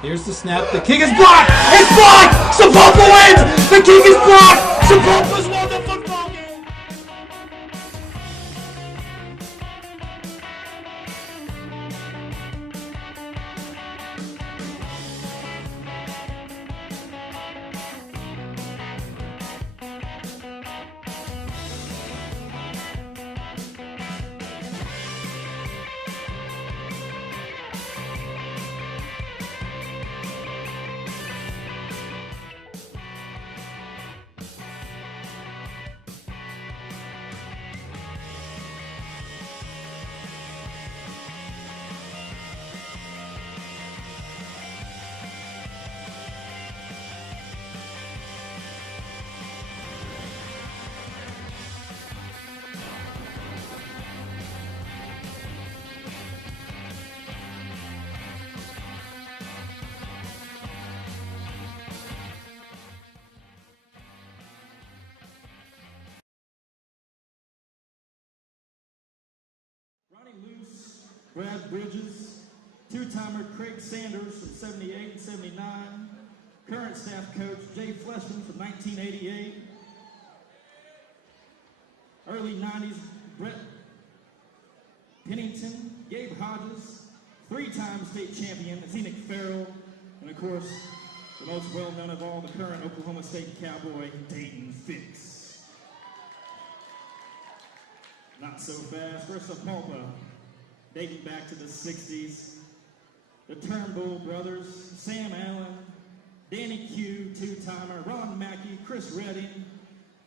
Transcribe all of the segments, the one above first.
Here's the snap. The kick is blocked. It's blocked. Sapulpa wins. The kick is blocked. Sapulpa's won the football game. Loose, Brad Bridges, two-timer Craig Sanders from 78 and 79, current staff coach Jay Fleshman from 1988, early 90s Brett Pennington, Gabe Hodges, three-time state champion Zenick Farrell, and of course, the most well-known of all, the current Oklahoma State Cowboy, Dayton Fix. Not so fast. First up, Sapulpa, dating back to the 60s. The Turnbull brothers, Sam Allen, Danny Q, two-timer, Ron Mackey, Chris Redding,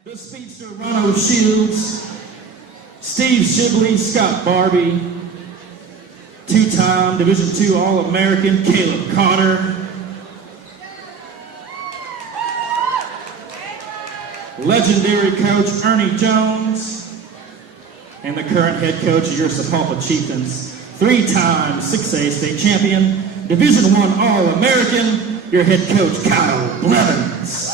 the speedster Ron Shields, Steve Shibley, Scott Barbie, two-time Division II All-American Caleb Cotter, legendary coach Ernie Jones, and the current head coach of your Sapulpa Chieftains, three-time 6A state champion, Division I All-American, your head coach Kyle Blevins.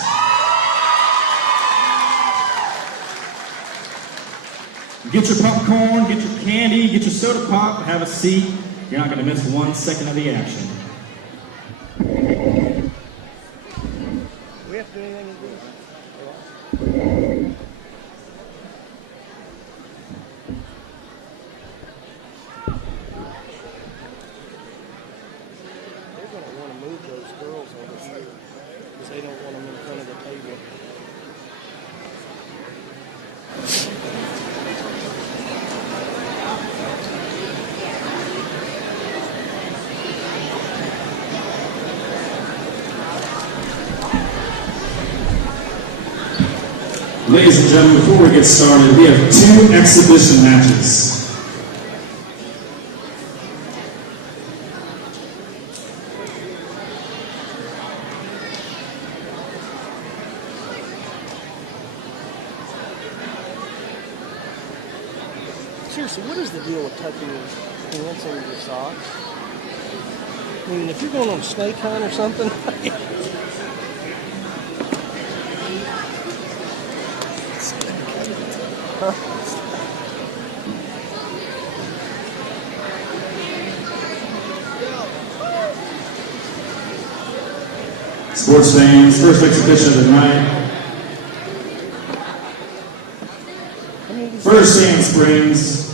Get your popcorn, get your candy, get your soda pop, have a seat. You're not going to miss 1 second of the action. We have to do anything to do. They don't want them in front of the table. Ladies and gentlemen, before we get started, we have 2 exhibition matches. Seriously, what is the deal with tucking your pants under your socks? I mean, if you're going on a snake hunt or something. Sports fans, first exhibition of the night. First Sand Springs,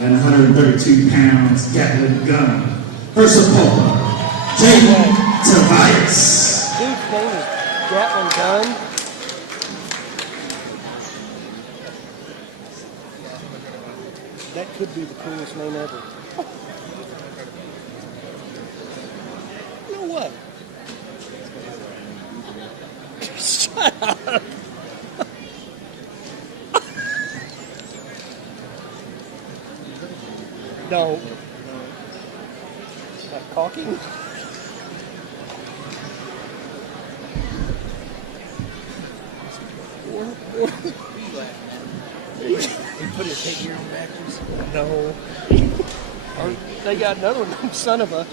and 132 pounds Gatling gun. First Sapulpa, Jaden Tobias. Dude's name is Gatling gun. That could be the coolest name ever. You know what? Shut up. Don't. That caulking? He put his headgear on backwards. No. Or they got another one, son of a.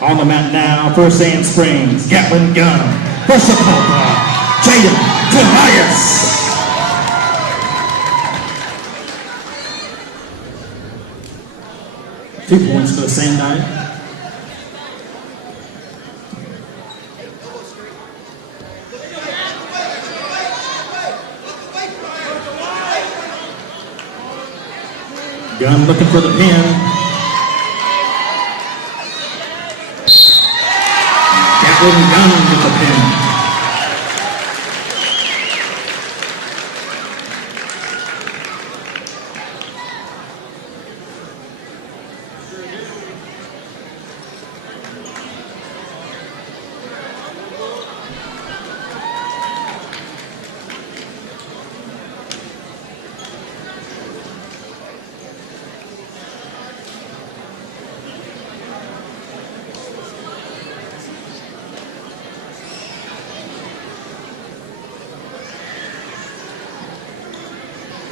On the mat now for Sand Springs, Gatlin Gun, for Sapulpa, Jaden Tobias. Two points for the Sandite. Gun looking for the pin. Gatlin Gun with the pin.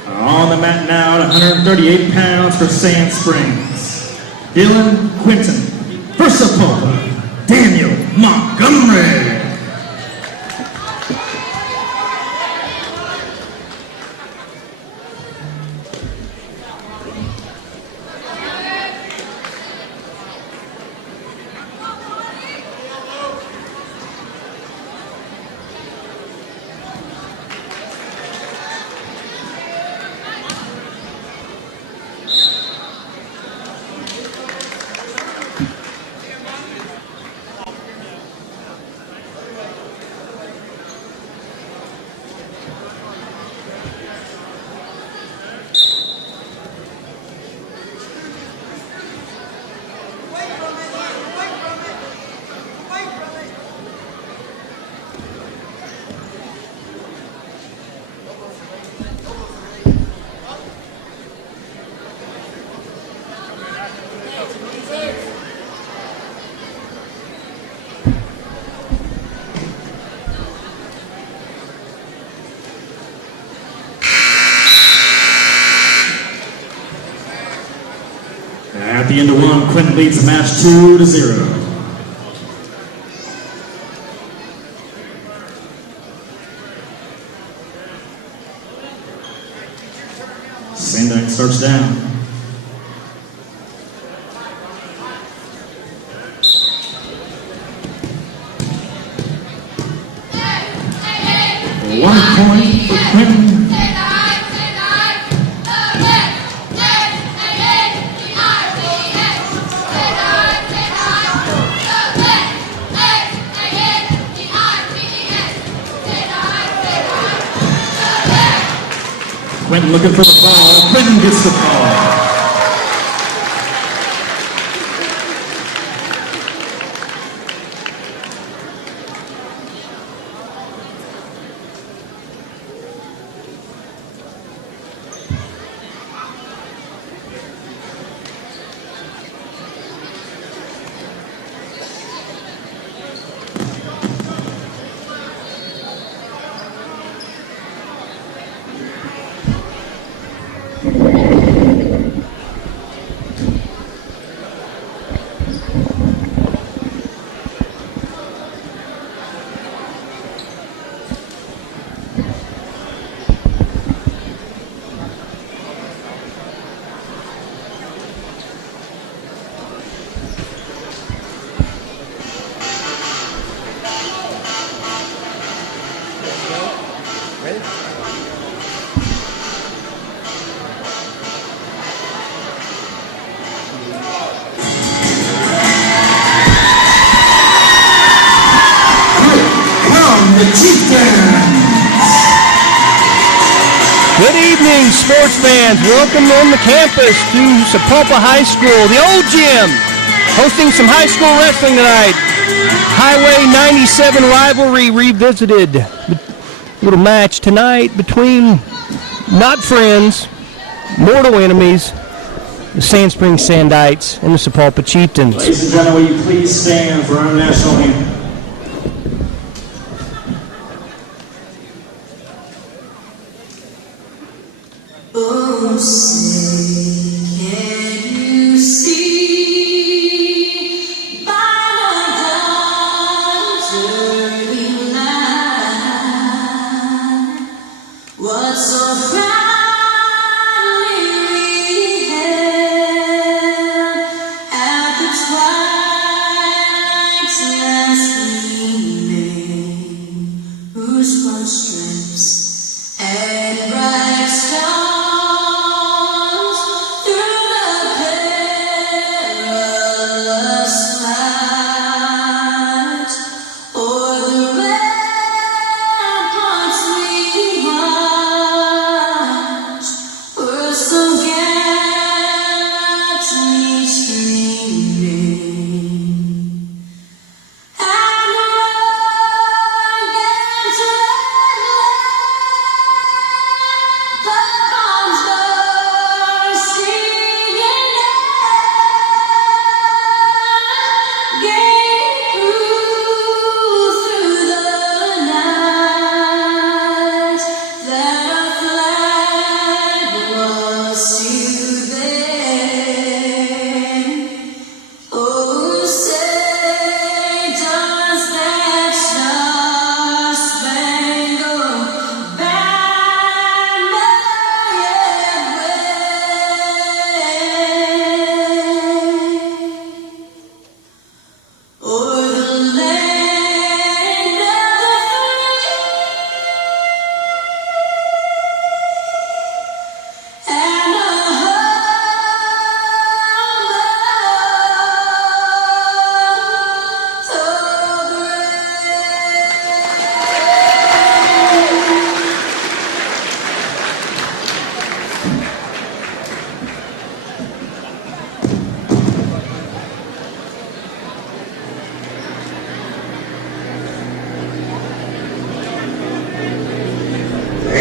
On the mat now at 138 pounds for Sand Springs, Dylan Quinton. For Sapulpa, Daniel Montgomery. At the end of one, Quinton leads the match 2-0. Sandite starts down. One point for Quinton. Quinton looking for the ball. Quinton gets the ball. Good evening, sports fans. Welcome on the campus to Sapulpa High School, the old gym. hosting some high school wrestling tonight. Highway 97 rivalry revisited. Little match tonight between not friends, mortal enemies, the Sand Springs Sandites and the Sapulpa Chieftains. Ladies and gentlemen, will you please stand for our national anthem? Oh, say, can you see by the dawn's early light what so proudly we hailed at the twilight's last gleaming, whose broad stripes and bright stars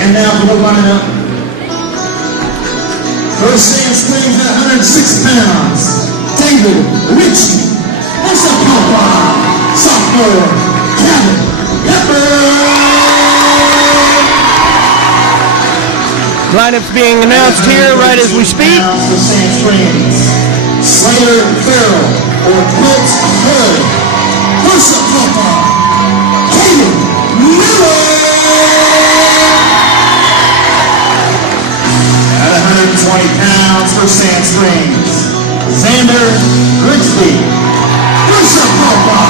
And now for the lineup. First Sand Springs at 106 pounds. David Ritchie. Sapulpa. Sophomore Kevin Pepper. Lineup's being announced here right as we speak. For Sand Springs. Slater Farrell or Colt Hood. For Sapulpa. David Miller. 120 pounds for Sand Springs. Xander Grigsby. For Sapulpa,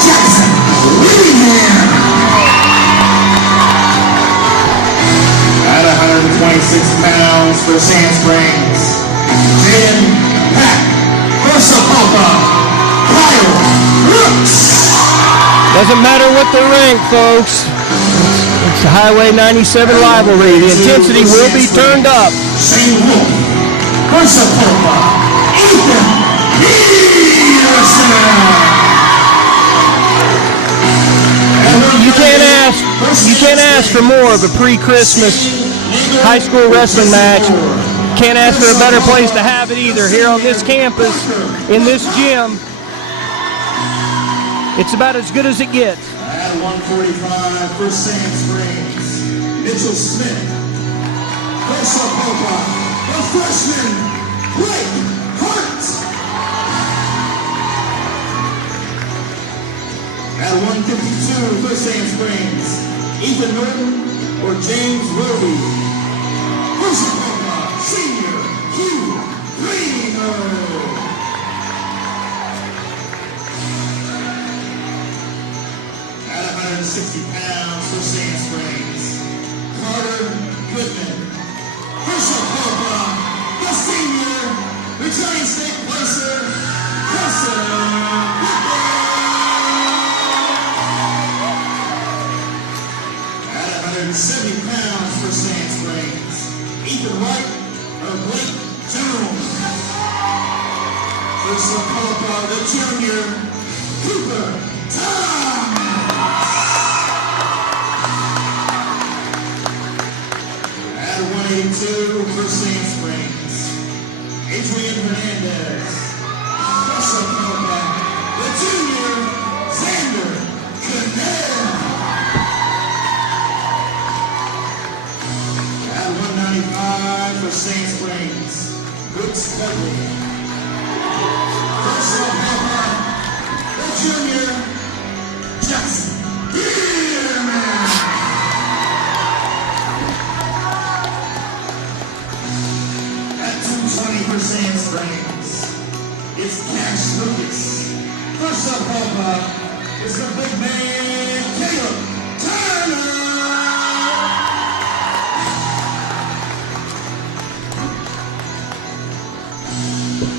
Jackson Willingham. At 126 pounds for Sand Springs. Jaden Pack. For Sapulpa, Kyle Brooks. Doesn't matter what the rank, folks. It's the Highway 97 rivalry. The intensity will be turned up. Shane Wolf. For Sapulpa, Ethan Peterson. You can't ask for more of a pre-Christmas high school wrestling match. Can't ask for a better place to have it either. Here on this campus, in this gym, it's about as good as it gets. At 145 for Sand Springs, Mitchell Smith. For Sapulpa, the freshman, Blake Hart. At 152 for Sand Springs, Ethan Norton or James Roby. For Sapulpa, senior Hugh Reno. At 160 pounds for Sand Springs, Carter Goodman. For Sapulpa, the senior returning state placer, Preston Whitman. At 170 pounds for Sand Springs, Ethan Wright or Blake Jones. For Polka, the junior, Cooper Thomas. At 182 for Sand Springs, Adrian Hernandez. Russell Polka, the junior, Xander Canel. At 195 for Sand Springs, Brooks Dudley. Russell Polka, the junior, Jackson Bierman. At 220 for Sand Springs, it's Cash Lucas. First up, Polka, is the big man, Caleb Turner.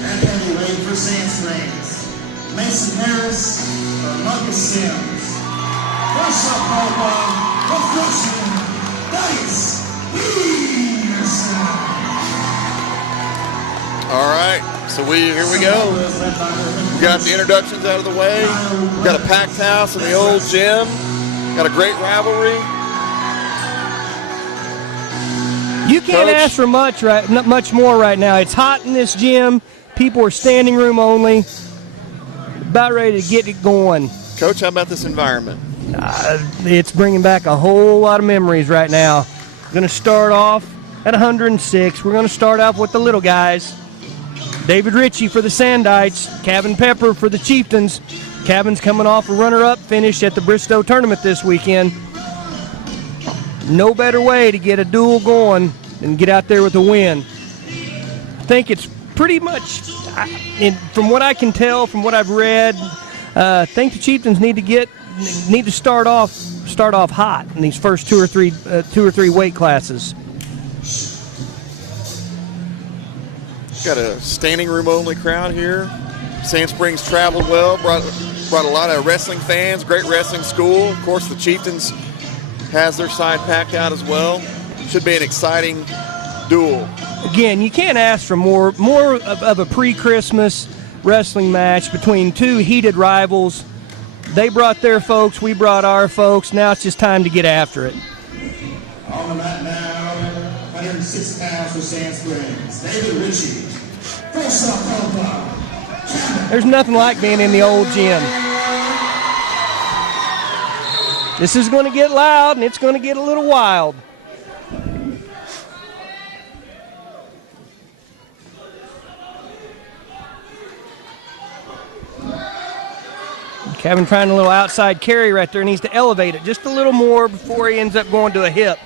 At heavyweight for Sand Springs, Mason Harris or Marcus Sims. First up, Polka, the freshman, Dice Peterson. All right, so here we go. We got the introductions out of the way. We got a packed house in the old gym. Got a great rivalry. You can't Coach? ask for much more right now. It's hot in this gym. People are standing room only. About ready to get it going. Coach, how about this environment? It's bringing back a whole lot of memories right now. We're going to start off at 106. We're going to start off with the little guys. David Ritchie for the Sandites. Kevin Pepper for the Chieftains. Kevin's coming off a runner-up finish at the Bristow tournament this weekend. No better way to get a duel going than get out there with a win. I think it's pretty much, from what I can tell, from what I've read, I think the Chieftains need to start off hot in these first two or three weight classes. Got a standing room only crowd here. Sand Springs traveled well, brought a lot of wrestling fans, great wrestling school. Of course, the Chieftains has their side packed out as well. Should be an exciting duel. Again, you can't ask for more of a pre-Christmas wrestling match between two heated rivals. They brought their folks, we brought our folks. Now it's just time to get after it. On the mat now, 106 pounds for Sand Springs, David Ritchie. First up, Polka. There's nothing like being in the old gym. This is going to get loud and it's going to get a little wild. Kevin trying a little outside carry right there. Needs to elevate it just a little more before he ends up going to a hip.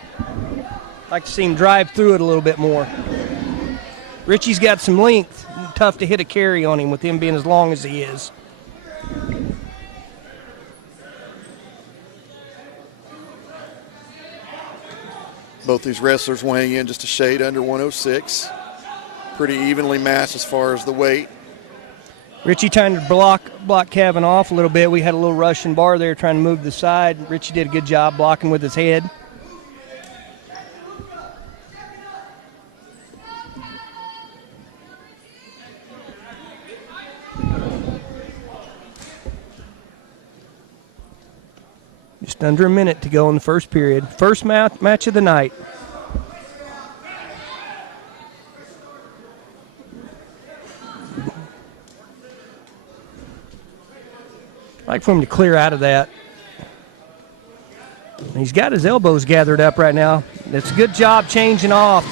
Like to see him drive through it a little bit more. Richie's got some length. Tough to hit a carry on him with him being as long as he is. Both these wrestlers weighing in just a shade under 106. Pretty evenly matched as far as the weight. Richie trying to block Kevin off a little bit. We had a little Russian bar there trying to move to the side. Richie did a good job blocking with his head. Just under a minute to go in the first period. First match of the night. I'd like for him to clear out of that. He's got his elbows gathered up right now. That's a good job changing off.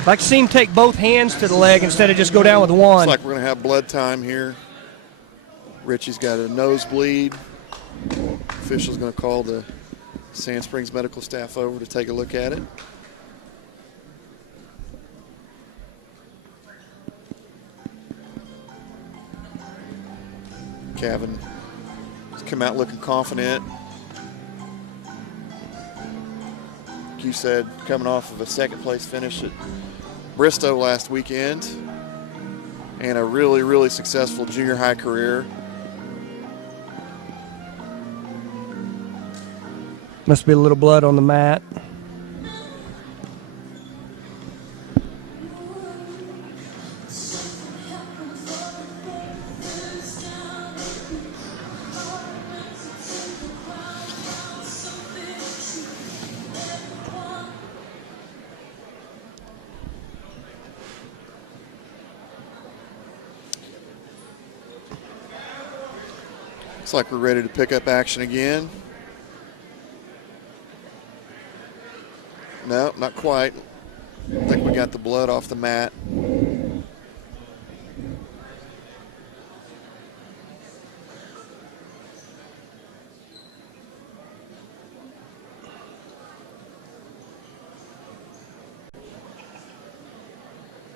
I'd like to see him take both hands to the leg instead of just go down with one. Looks like we're going to have blood time here. Richie's got a nosebleed. Official's going to call the Sand Springs medical staff over to take a look at it. Kevin has come out looking confident. Like you said, coming off of a second place finish at Bristow last weekend and a really, really successful junior high career. Must be a little blood on the mat. Looks like we're ready to pick up action again. No, not quite. I think we got the blood off the mat.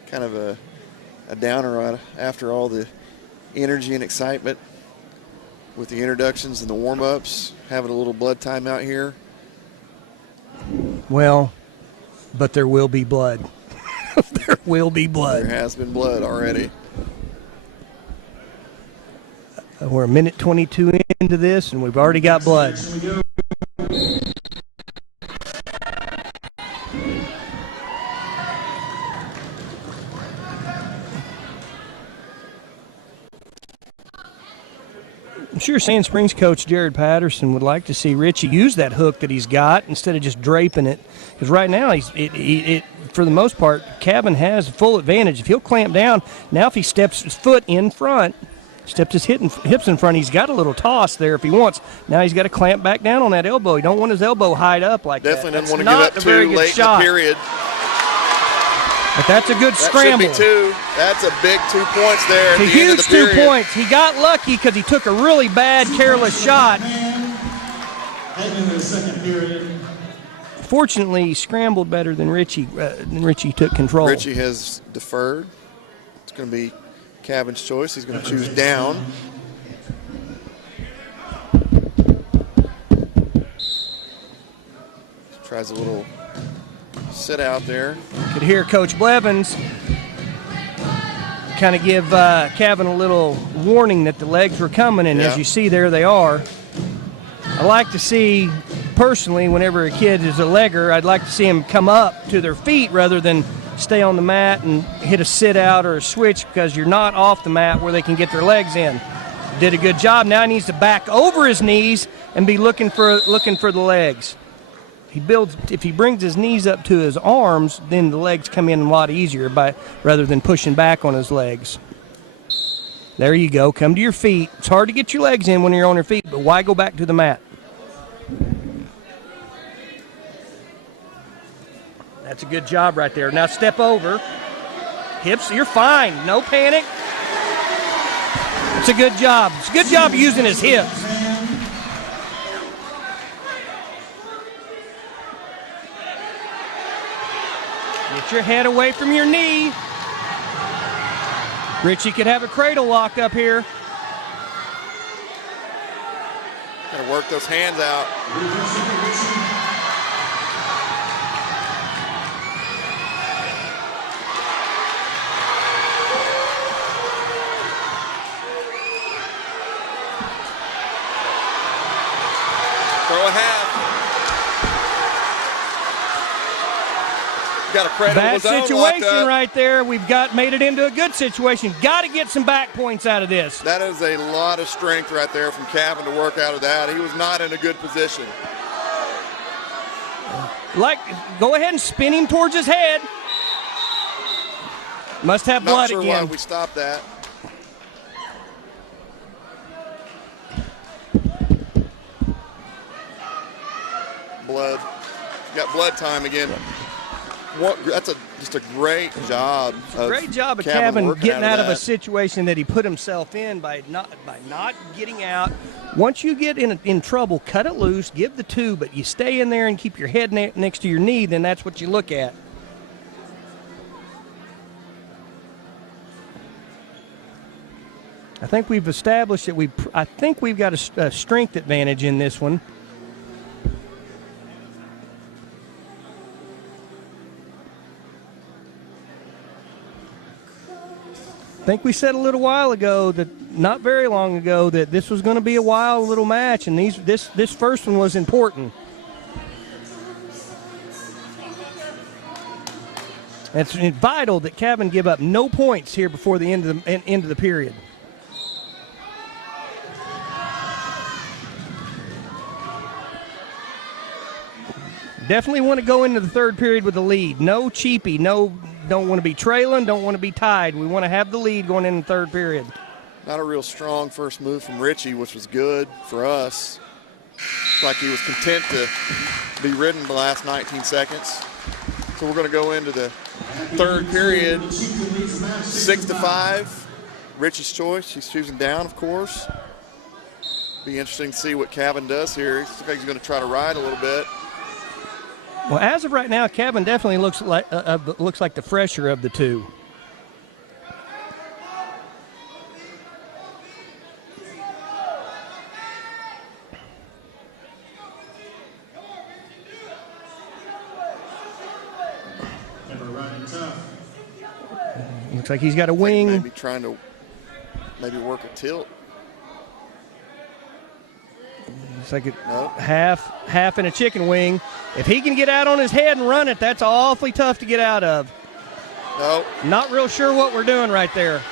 Kind of a downer after all the energy and excitement with the introductions and the warm-ups, having a little blood time out here. Well, but there will be blood. There will be blood. There has been blood already. We're a minute 22 into this, and we've already got blood. I'm sure Sand Springs coach Jared Patterson would like to see Richie use that hook that he's got instead of just draping it. Because right now, for the most part, Cabin has full advantage. If he'll clamp down, now if he steps his foot in front, steps his hips in front, he's got a little toss there if he wants. Now he's got to clamp back down on that elbow. He don't want his elbow high up like Definitely that. doesn't want to give up too late in the period. But that's a good scramble. That should be 2. That's a big 2 points there at the end of the period. Huge 2 points. He got lucky because he took a really bad, careless shot. Heading into the second period. Fortunately, he scrambled better than Richie. Richie took control. Richie has deferred. It's going to be Cabin's choice. He's going to choose down. Tries a little sit out there. Could hear Coach Blevins kind of give Cabin a little warning that the legs were coming, and as you see there, they are. I like to see, personally, whenever a kid is a legger, I'd like to see them come up to their feet rather than stay on the mat and hit a sit out or a switch, because you're not off the mat where they can get their legs in. Did a good job. Now he needs to back over his knees and be looking for the legs. If he brings his knees up to his arms, then the legs come in a lot easier rather than pushing back on his legs. There you go. Come to your feet. It's hard to get your legs in when you're on your feet, but why go back to the mat? That's a good job right there. Now step over. Hips, you're fine. No panic. It's a good job. It's a good job using his hips. Get your head away from your knee. Richie could have a cradle lock up here. Gonna work those hands out. Throw a half. Got a credit Bad situation right there. We've made it into a good situation. Got to get some back points out of this. That is a lot of strength right there from Cabin to work out of that. He was not in a good position. Go ahead and spin him towards his head. Must have blood again. Not sure why we stopped that. Blood. Got blood time again. That's just a great job. Great job of Cabin getting out of a situation that he put himself in by not getting out. Once you get in trouble, cut it loose, give the 2, but you stay in there and keep your head next to your knee, then that's what you look at. I think we've established that I think we've got a strength advantage in this one. I think we said a little while ago, that not very long ago, that this was going to be a wild little match, and this first one was important. It's vital that Cabin give up no points here before the end of the period. Definitely want to go into the third period with the lead. No cheapy, don't want to be trailing, don't want to be tied. We want to have the lead going in the third period. Not a real strong first move from Richie, which was good for us. Like he was content to be ridden the last 19 seconds. So we're going to go into the third period, 6-5. Richie's choice. He's choosing down, of course. Be interesting to see what Cabin does here. He looks like he's going to try to ride a little bit. Well, as of right now, Cabin definitely looks like the fresher of the two. Looks like he's got a wing. Maybe trying to work a tilt. It's like half in a chicken wing. If he can get out on his head and run it, that's awfully tough to get out of. Nope. Not real sure what we're doing right there.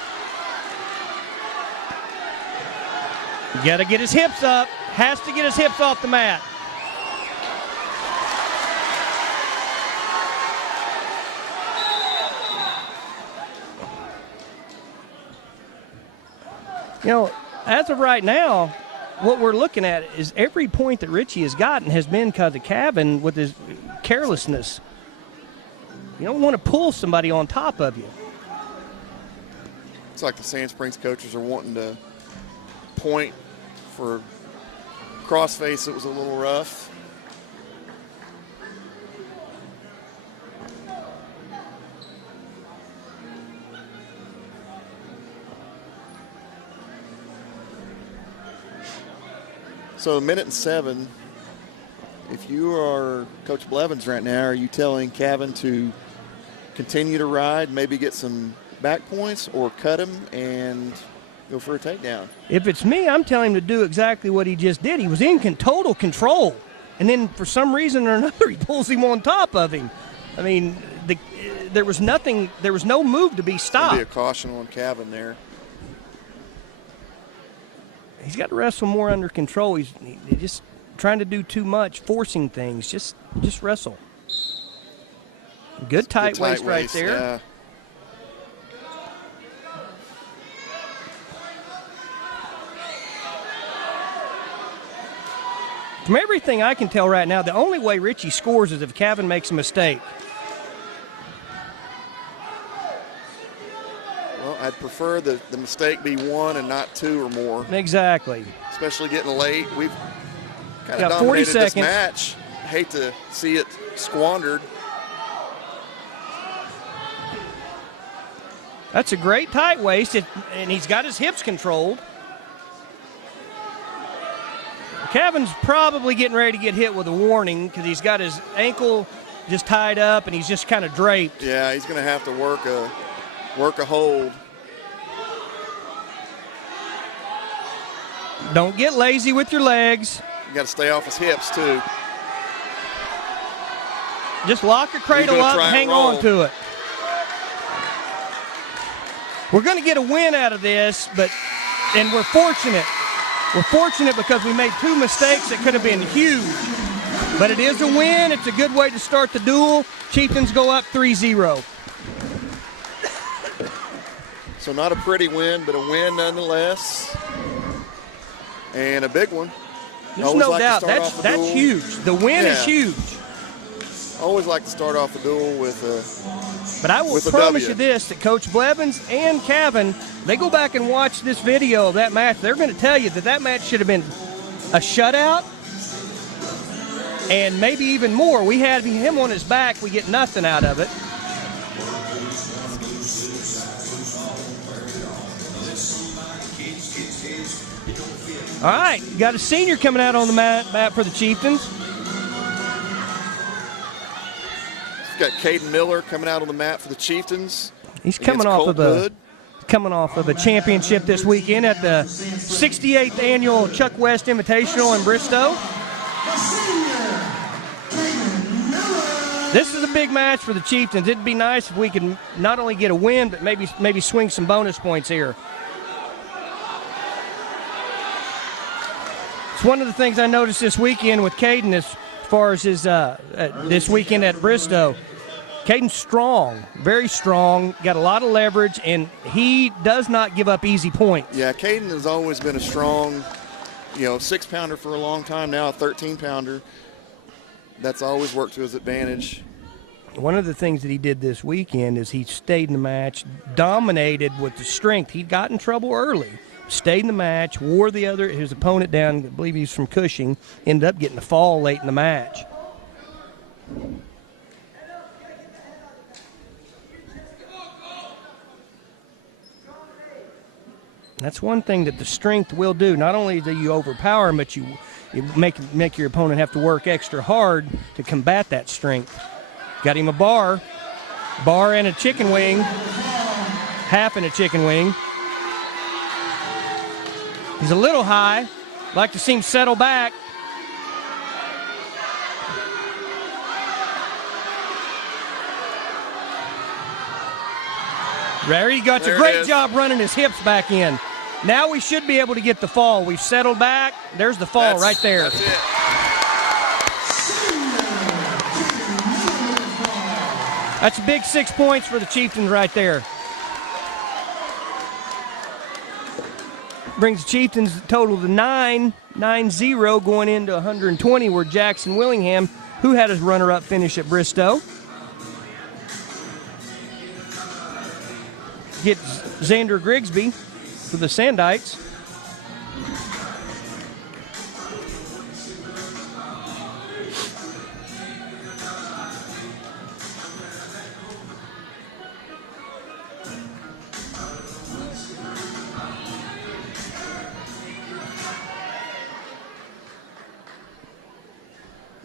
You got to get his hips up. Has to get his hips off the mat. You know, as of right now, what we're looking at is every point that Richie has gotten has been because of Cabin with his carelessness. You don't want to pull somebody on top of you. It's like the Sand Springs coaches are wanting to point for crossface that was a little rough. So 1:07. If you are Coach Blevins right now, are you telling Cabin to continue to ride, maybe get some back points, or cut him and go for a takedown? If it's me, I'm telling him to do exactly what he just did. He was in total control, and then for some reason or another, he pulls him on top of him. I mean, there was no move to be stopped. Be a caution on Cabin there. He's got to wrestle more under control. He's just trying to do too much, forcing things. Just wrestle. Good tight waist right there. Yeah. From everything I can tell right now, the only way Richie scores is if Cabin makes a mistake. Well, I'd prefer the mistake be one and not two or more. Exactly. Especially getting late. We've kind of got 40 dominated this seconds. match. Hate to see it squandered. That's a great tight waist, and he's got his hips controlled. Cavin's probably getting ready to get hit with a warning because he's got his ankle just tied up and he's just kind of draped. Yeah, he's going to have to work a hold. Don't get lazy with your legs. You got to stay off his hips too. Just lock your cradle up and hang on to it. We're going to get a win out of this, and we're fortunate. We're fortunate because we made two mistakes that could have been huge. But it is a win. It's a good way to start the duel. Chieftains go up 3-0. So not a pretty win, but a win nonetheless. And a big one. There's no doubt. That's huge. The win is huge. Always like to start off the duel with a But I will promise you this, that Coach Blevins and Cabin, they go back and watch this video of that match. They're going to tell you that match should have been a shutout and maybe even more. We had him on his back. We get nothing out of it. All right, got a senior coming out on the mat for the Chieftains. Got Caden Miller coming out on the mat for the Chieftains. He's coming off of a championship this weekend at the 68th annual Chuck West Invitational in Bristow. This is a big match for the Chieftains. It'd be nice if we could not only get a win, but maybe swing some bonus points here. It's one of the things I noticed this weekend with Caden as far as his this weekend at Bristow. Caden's strong, very strong, got a lot of leverage, and he does not give up easy points. Yeah, Caden has always been a strong, 6-pounder for a long time now, a 13-pounder. That's always worked to his advantage. One of the things that he did this weekend is he stayed in the match, dominated with the strength. He got in trouble early, stayed in the match, wore his opponent down. I believe he's from Cushing, ended up getting a fall late in the match. That's one thing that the strength will do. Not only do you overpower him, but you make your opponent have to work extra hard to combat that strength. Got him a bar and a chicken wing, half and a chicken wing. He's a little high. Like to see him settle back. There you go. It's a great job running his hips back in. Now we should be able to get the fall. We've settled back. There's the fall right there. That's it. That's a big 6 points for the Chieftains right there. Brings the Chieftains total to 9-0 going into 120, where Jackson Willingham, who had his runner-up finish at Bristow, gets Xander Grigsby for the Sandites.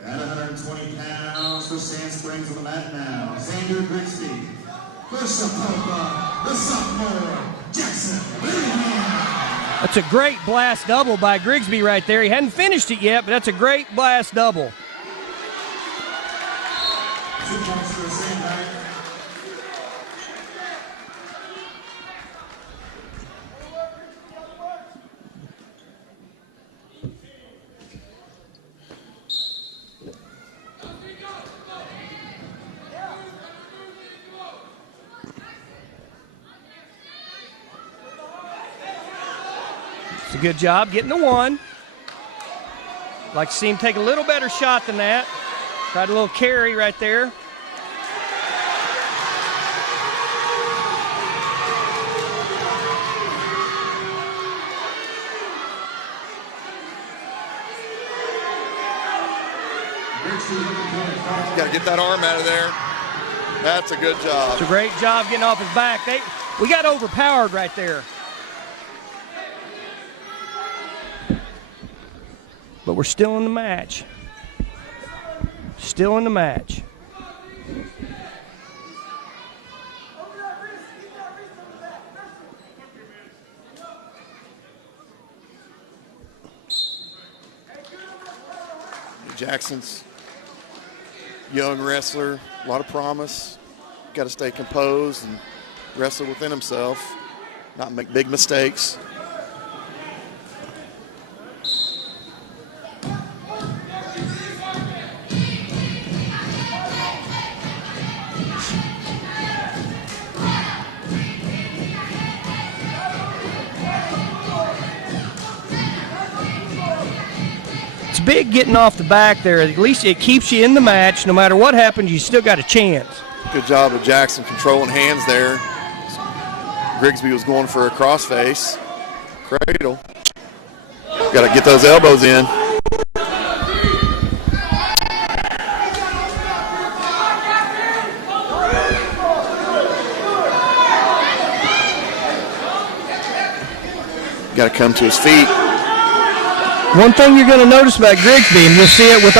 At 120 pounds for Sand Springs on the mat now, Xander Grigsby. For Sapulpa, the sophomore, Jackson Willingham. That's a great blast double by Grigsby right there. He hadn't finished it yet, but that's a great blast double. 2 points for the Sandite. It's a good job getting the one. Like to see him take a little better shot than that. Tried a little carry right there. Got to get that arm out of there. That's a good job. It's a great job getting off his back. We got overpowered right there. But we're still in the match. Still in the match. Jackson's young wrestler, a lot of promise. Got to stay composed and wrestle within himself, not make big mistakes. Big getting off the back there. At least it keeps you in the match. No matter what happens, you still got a chance. Good job of Jackson controlling hands there. Grigsby was going for a crossface. Cradle. Got to get those elbows in. Got to come to his feet. One thing you're going to notice about Grigsby, and you'll see it with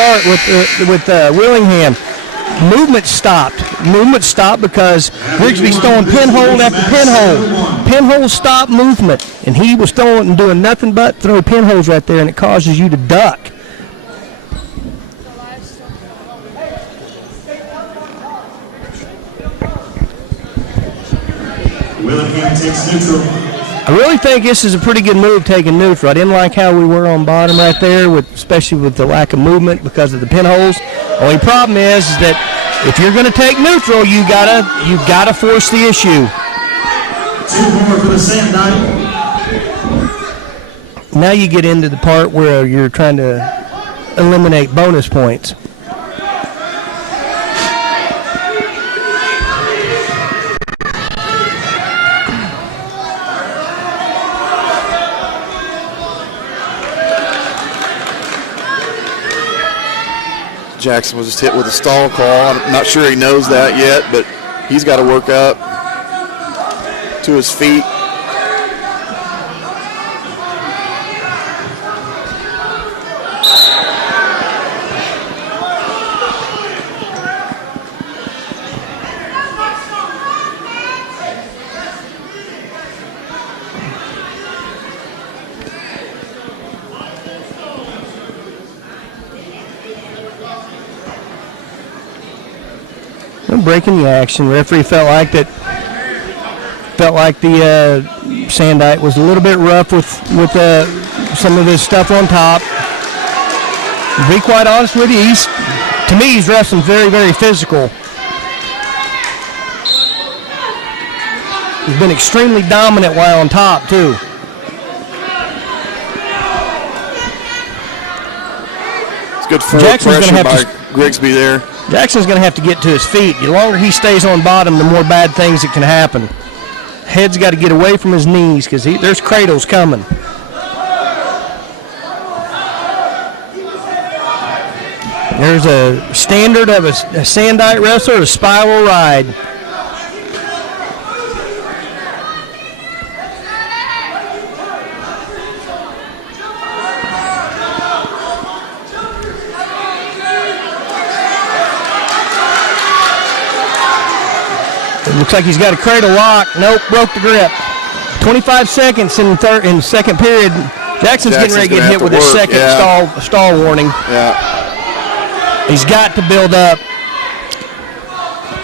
Willingham, movement stopped. Movement stopped because Grigsby's throwing pinhole after pinhole. Pinhole stopped movement, and he was throwing and doing nothing but throw pinholes right there, and it causes you to duck. Willingham takes neutral. I really think this is a pretty good move taking neutral. I didn't like how we were on bottom right there, especially with the lack of movement because of the pinholes. Only problem is that If you're going to take neutral, you've gotta force the issue. 2 more for the Sandite. Now you get into the part where you're trying to eliminate bonus points. Jackson was just hit with a stall call. I'm not sure he knows that yet, but he's got to work up to his feet. Breaking the action. Referee felt like the Sandite was a little bit rough with some of his stuff on top. To be quite honest with you, to me he's wrestling very, very physical. He's been extremely dominant while on top too. It's good forward pressure by Grigsby there. Jackson's going to have to get to his feet. The longer he stays on bottom, the more bad things that can happen. Head's got to get away from his knees because there's cradles coming. There's a standard of a Sandite wrestler, a spiral ride. Looks like he's got a cradle lock. Nope, broke the grip. 25 seconds in second period. Jackson's getting ready to get hit with a second stall warning. Yeah. He's got to build up.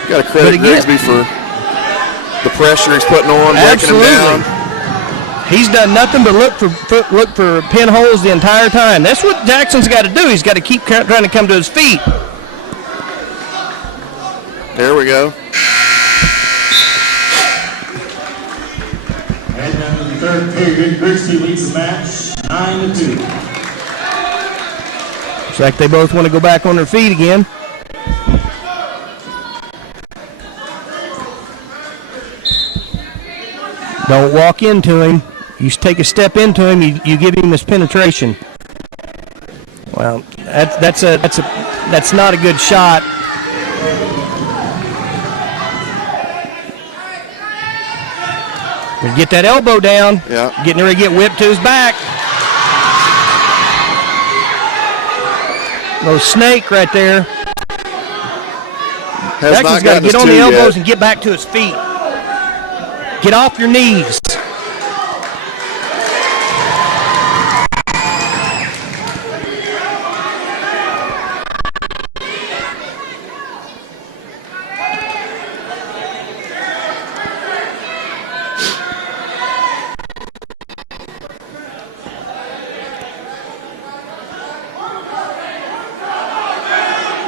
Got to credit Grigsby for the pressure he's putting on, breaking him down. He's done nothing but look for pinholes the entire time. That's what Jackson's got to do. He's got to keep trying to come to his feet. There we go. Third period, Grigsby leads the match 9-2. Looks like they both want to go back on their feet again. Don't walk into him. You take a step into him, you give him this penetration. Well, that's not a good shot. Gonna get that elbow down. Yeah. Getting ready to get whipped to his back. Little snake right there. Jackson's got to get on the elbows and get back to his feet. Get off your knees.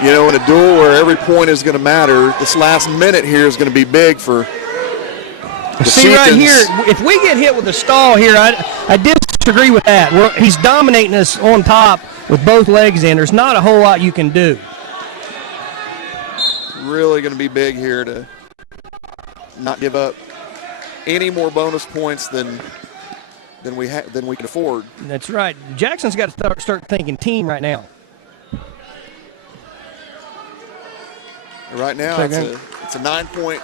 You know, in a duel where every point is going to matter, this last minute here is going to be big for the See Chieftains. right here, if we get hit with a stall here, I disagree with that. He's dominating us on top with both legs in. There's not a whole lot you can do. Really going to be big here to not give up any more bonus points than we can afford. That's right. Jackson's got to start thinking team right now. Right now, it's a 9-point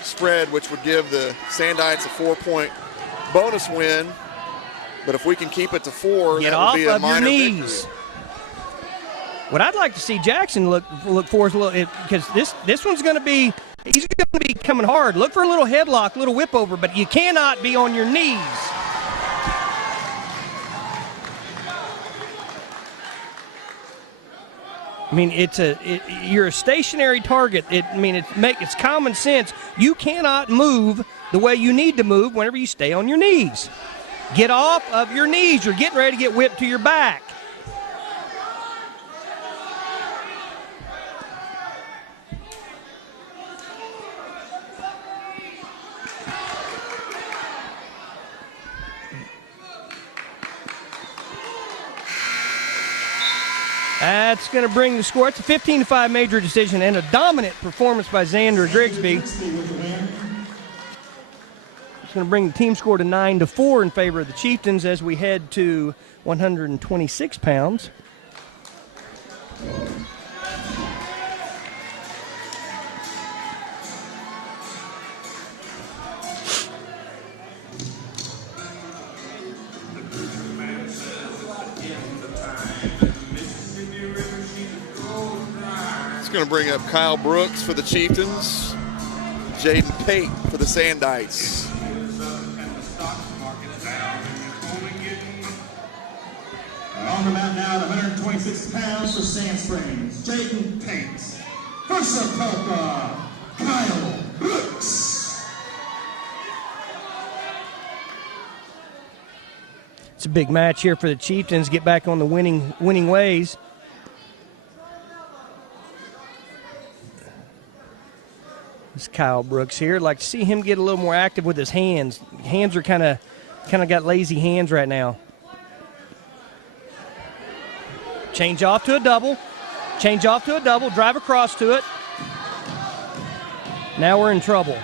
spread, which would give the Sandites a 4-point bonus win. But if we can keep it to 4, get that off would be a of your minor knees. victory. What I'd like to see Jackson look for is a little, because this one's going to be, he's going to be coming hard. Look for a little headlock, little whip over, but you cannot be on your knees. I mean, you're a stationary target. It's common sense. You cannot move the way you need to move whenever you stay on your knees. Get off of your knees. You're getting ready to get whipped to your back. That's going to bring the score. It's a 15-5 major decision and a dominant performance by Xander Grigsby. It's going to bring the team score to 9-4 in favor of the Chieftains as we head to 126 pounds. It's going to bring up Kyle Brooks for the Chieftains, Jaden Pate for the Sandites. On the mat now at 126 pounds for Sand Springs, Jaden Pate. First up, Polka, Kyle Brooks. It's a big match here for the Chieftains. Get back on the winning ways. This is Kyle Brooks here. I'd like to see him get a little more active with his hands. Hands are kind of got lazy hands right now. Change off to a double. Change off to a double. Drive across to it. Now we're in trouble.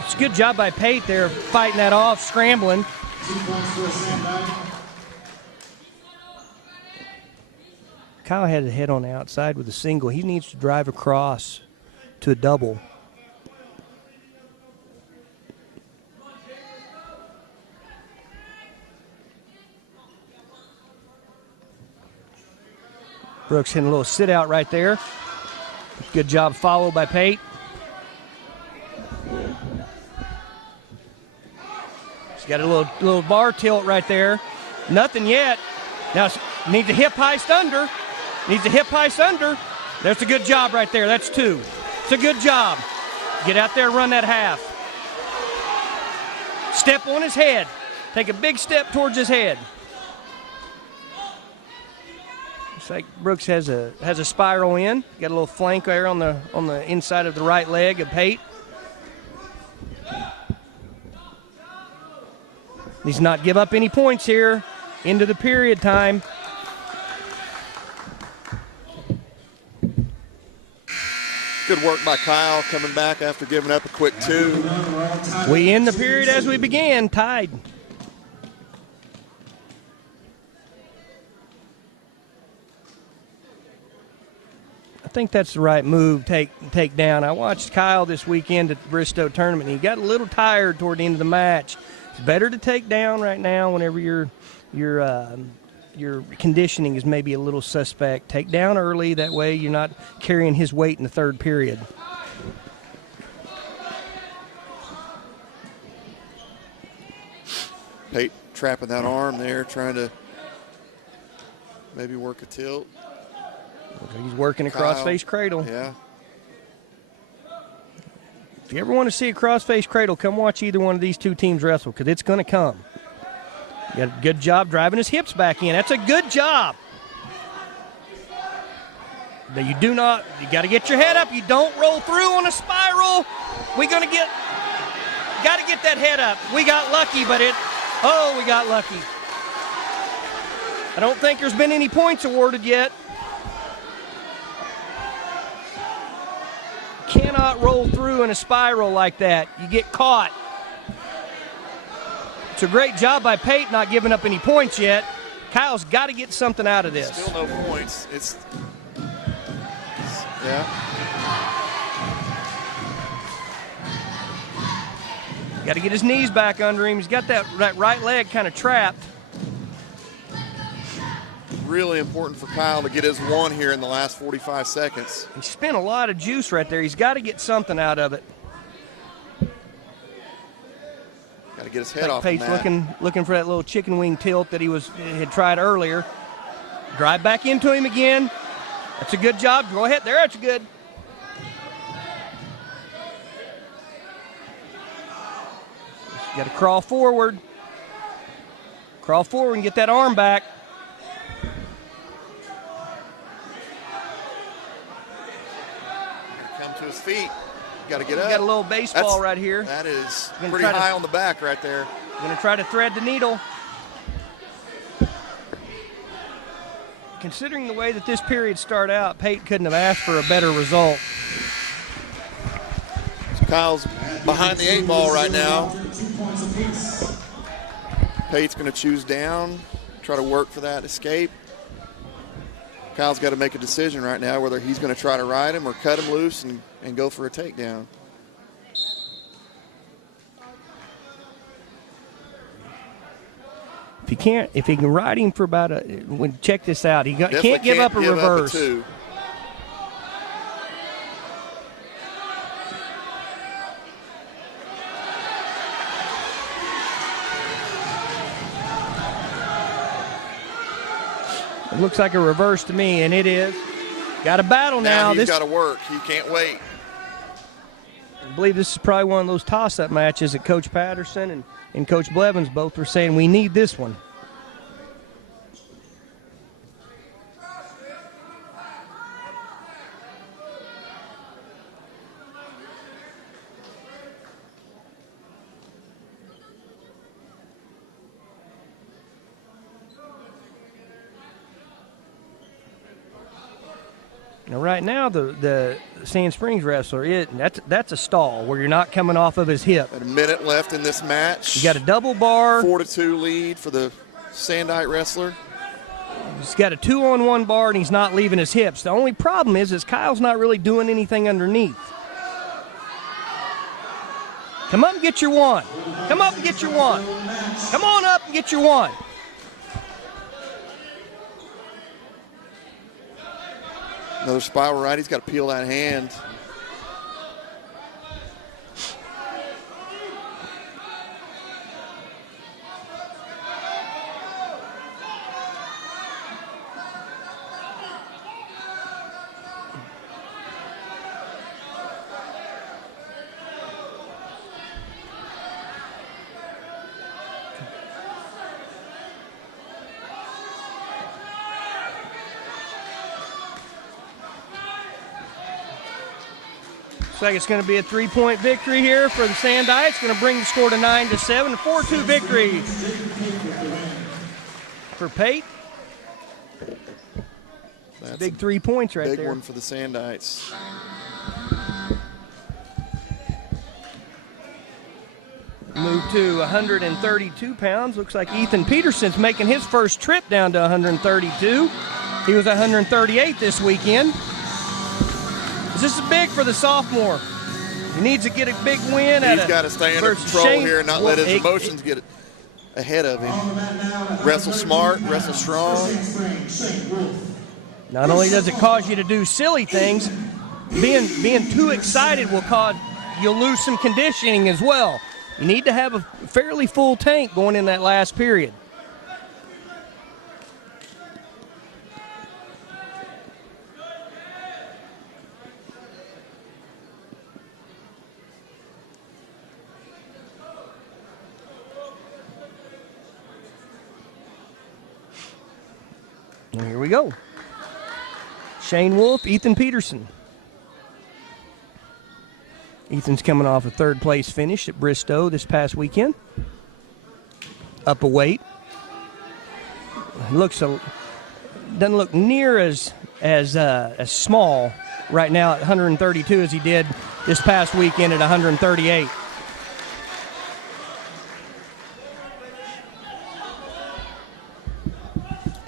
It's a good job by Pate there, fighting that off, scrambling. 2 points for a Sandite. Kyle had a head on the outside with a single. He needs to drive across to a double. Brooks hitting a little sit out right there. Good job followed by Pate. He's got a little bar tilt right there. Nothing yet. Now needs a hip heist under. Needs a hip heist under. That's a good job right there. That's 2. It's a good job. Get out there and run that half. Step on his head. Take a big step towards his head. Looks like Brooks has a spiral in. Got a little flank there on the inside of the right leg of Pate. Needs not give up any points here. Into the period time. Good work by Kyle coming back after giving up a quick 2. We end the period as we began, tied. I think that's the right move, take down. I watched Kyle this weekend at the Bristow tournament. He got a little tired toward the end of the match. It's better to take down right now whenever your conditioning is maybe a little suspect. Take down early, that way you're not carrying his weight in the third period. Pate trapping that arm there, trying to maybe work a tilt. He's working a cross-face cradle. Yeah. If you ever want to see a cross-face cradle, come watch either one of these two teams wrestle, because it's going to come. You got a good job driving his hips back in. That's a good job. But you got to get your head up. You don't roll through on a spiral. Got to get that head up. We got lucky, but we got lucky. I don't think there's been any points awarded yet. Cannot roll through in a spiral like that. You get caught. It's a great job by Pate not giving up any points yet. Kyle's got to get something out of this. Still no points. Yeah. Got to get his knees back under him. He's got that right leg kind of trapped. Really important for Kyle to get his 1 here in the last 45 seconds. He spent a lot of juice right there. He's got to get something out of it. Got to get his head off the Pate's mat. looking for that little chicken wing tilt that he had tried earlier. Drive back into him again. That's a good job. Go ahead. There, that's good. Got to crawl forward. Crawl forward and get that arm back. his feet. Got to get up. Got a little baseball right here. That is Gonna pretty try to- high on the back right there. Going to try to thread the needle. Considering the way that this period started out, Pate couldn't have asked for a better result. So Kyle's behind the 8 ball right now. Pate's going to choose down, try to work for that escape. Kyle's got to make a decision right now whether he's going to try to ride him or cut him loose and go for a takedown. If he can ride him for about check this out. He can't give up a reverse. Up a 2. It looks like a reverse to me, and it is. Got a battle now. He's got to work. He can't wait. I believe this is probably one of those toss-up matches that Coach Patterson and Coach Blevins both were saying we need this one. Now, right now, the Sand Springs wrestler, that's a stall where you're not coming off of his hip. Got a minute left in this match. You got a double bar. 4-2 lead for the Sandite wrestler. He's got a 2-on-1 bar, and he's not leaving his hips. The only problem is Kyle's not really doing anything underneath. Come up and get your one. Come up and get your one. Come on up and get your one. Another spiral right. He's got to peel that hand. Looks like it's going to be a 3-point victory here for the Sandite. It's going to bring the score to 9-7. A 4-2 victory for Pate. That's big 3 points right big there. Big one for the Sandites. Move to 132 pounds. Looks like Ethan Peterson's making his first trip down to 132. He was 138 this weekend. This is big for the sophomore. He needs to get a big win. He's got to stay under control here and not let his emotions get ahead of him. Wrestle smart, wrestle strong. Not only does it cause you to do silly things, being too excited will cause you'll lose some conditioning as well. You need to have a fairly full tank going in that last period. And here we go. Shane Wolf, Ethan Peterson. Ethan's coming off a third-place finish at Bristow this past weekend. Up a weight. Doesn't look near as small right now at 132 as he did this past weekend at 138.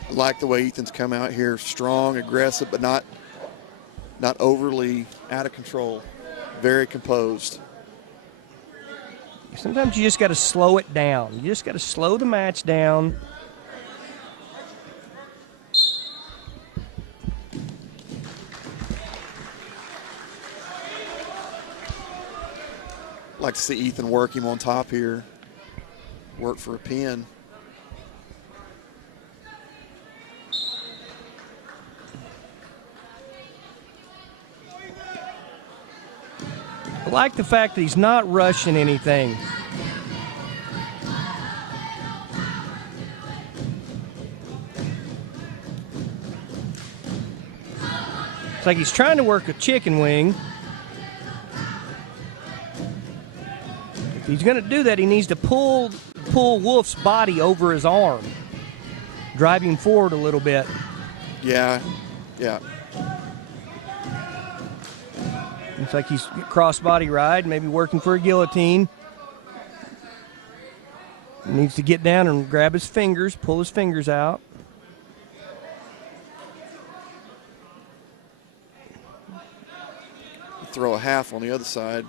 I like the way Ethan's come out here, strong, aggressive, but not overly out of control. Very composed. Sometimes you just got to slow it down. You just got to slow the match down. Like to see Ethan work him on top here. Work for a pin. I like the fact that he's not rushing anything. It's like he's trying to work a chicken wing, he's going to do that, he needs to pull Wolf's body over his arm, drive him forward a little bit. Yeah. Looks like he's cross-body ride, maybe working for a guillotine. He needs to get down and grab his fingers, pull his fingers out. Throw a half on the other side.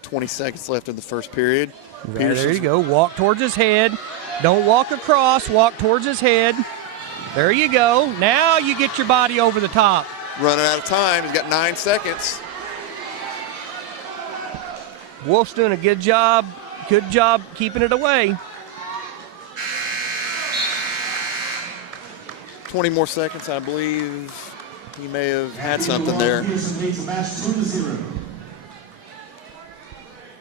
20 seconds left in the first period. Right, there you go. Walk towards his head. Don't walk across. Walk towards his head. There you go. Now you get your body over the top. Running out of time. He's got 9 seconds. Wolf's doing a good job. Good job keeping it away. 20 more seconds, I believe. He may have had something there. Looks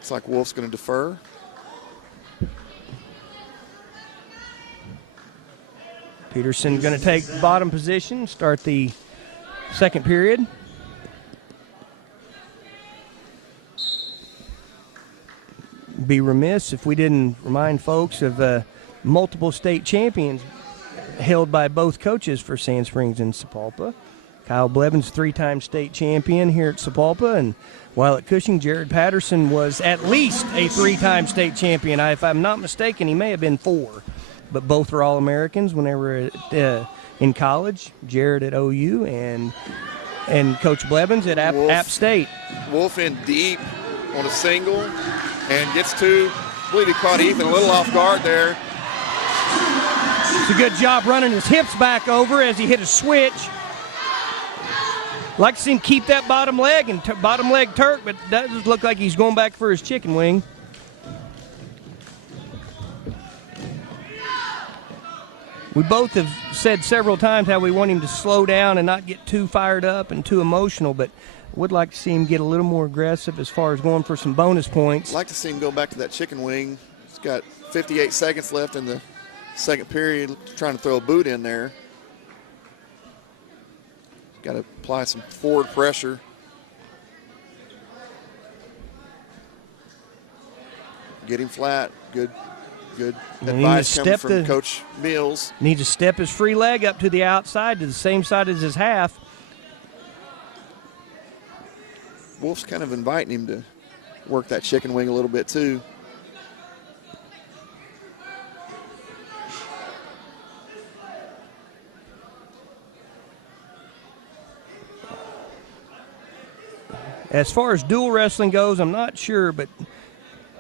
like Wolf's going to defer. Peterson going to take bottom position, start the second period. Be remiss if we didn't remind folks of multiple state champions held by both coaches for Sand Springs and Sapulpa. Kyle Blevins, 3-time state champion here at Sapulpa, and while at Cushing, Jared Patterson was at least a 3-time state champion. If I'm not mistaken, he may have been 4, but both were All-Americans when they were in college. Jared at OU and Coach Blevins at App State. Wolf in deep on a single and gets to, I believe he caught Ethan a little off guard there. It's a good job running his hips back over as he hit a switch. Like to see him keep that bottom leg and bottom leg Turk, but that does look like he's going back for his chicken wing. We both have said several times how we want him to slow down and not get too fired up and too emotional, but would like to see him get a little more aggressive as far as going for some bonus points. I'd like to see him go back to that chicken wing. He's got 58 seconds left in the second period, trying to throw a boot in there. Got to apply some forward pressure. Get him flat. Good advice coming from Coach Mills. Needs to step his free leg up to the outside, to the same side as his half. Wolf's kind of inviting him to work that chicken wing a little bit too. As far as dual wrestling goes, I'm not sure, but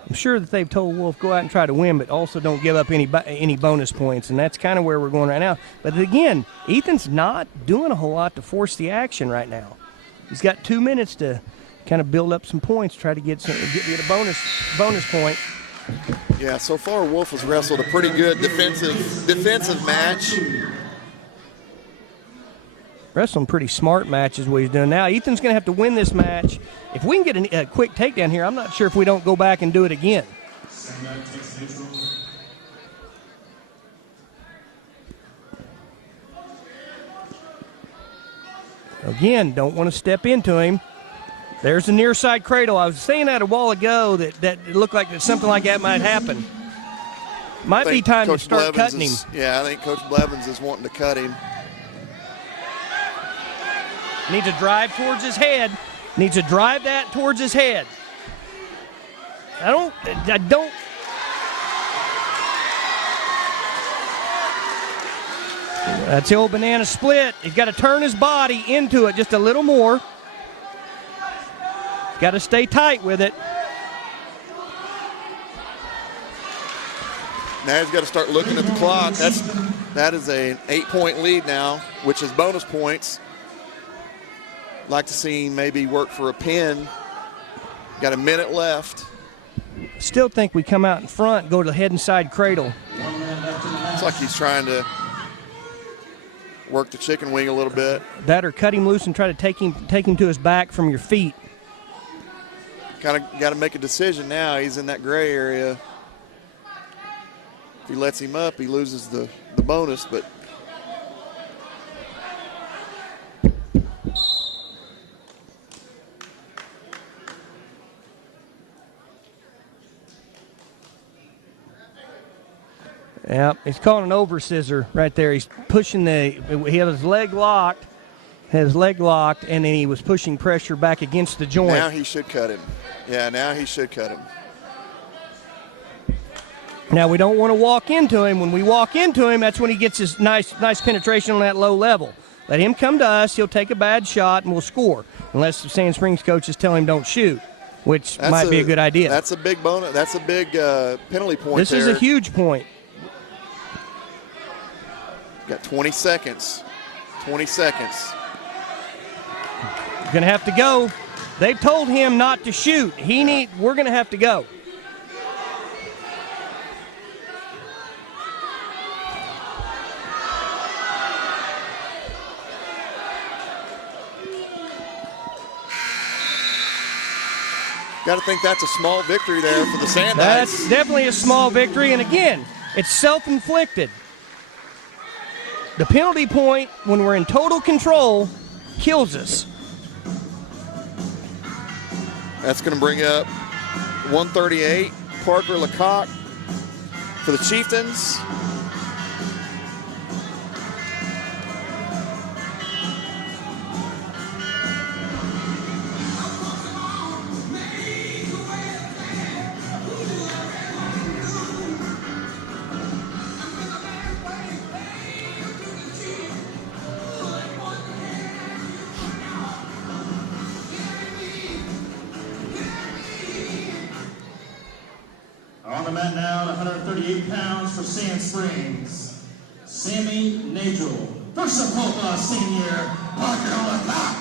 I'm sure that they've told Wolf go out and try to win, but also don't give up any bonus points, and that's kind of where we're going right now. But again, Ethan's not doing a whole lot to force the action right now. He's got 2 minutes to kind of build up some points, try to get a bonus point. Yeah, so far Wolf has wrestled a pretty good defensive match. Wrestling pretty smart matches what he's doing now. Ethan's going to have to win this match. If we can get a quick takedown here, I'm not sure if we don't go back and do it again. Again, don't want to step into him. There's the near side cradle. I was saying that a while ago that it looked like something like that might happen. Might be time to start cutting him. Yeah, I think Coach Blevins is wanting to cut him. Needs to drive towards his head. Needs to drive that towards his head. I don't. That's the old banana split. He's got to turn his body into it just a little more. Got to stay tight with it. Now he's got to start looking at the clock. That is an 8-point lead now, which is bonus points. Like to see him maybe work for a pin. Got a minute left. Still think we come out in front, go to the head and side cradle. It's like he's trying to work the chicken wing a little bit. That or cut him loose and try to take him to his back from your feet. Kind of got to make a decision now. He's in that gray area. If he lets him up, he loses the bonus, but Yeah, he's calling an over scissor right there. He's pushing he had his leg locked, and then he was pushing pressure back against the joint. Now he should cut him. Yeah, now he should cut him. Now we don't want to walk into him. When we walk into him, that's when he gets his nice penetration on that low level. Let him come to us. He'll take a bad shot and we'll score, unless the Sand Springs coaches tell him don't shoot, which might be a good idea. That's a big bonus. That's a big penalty point. This is a huge point. Got 20 seconds. 20 seconds. Going to have to go. They've told him not to shoot. We're going to have to go. Got to think that's a small victory there for the Sand That's Knights. definitely a small victory, and again, it's self-inflicted. The penalty point, when we're in total control, kills us. That's going to bring up 138, Parker Lecoq for the Chieftains. On the mat now, 138 pounds for Sand Springs, Sammy Nagel. Versus Polpa senior, Parker Lecoq.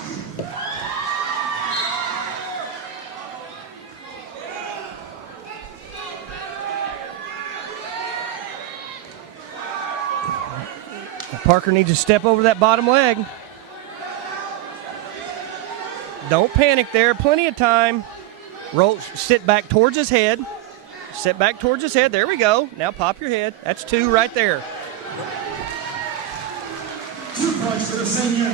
Parker needs to step over that bottom leg. Don't panic there. Plenty of time. Sit back towards his head. Sit back towards his head. There we go. Now pop your head. That's 2 right there. 2 points for the senior.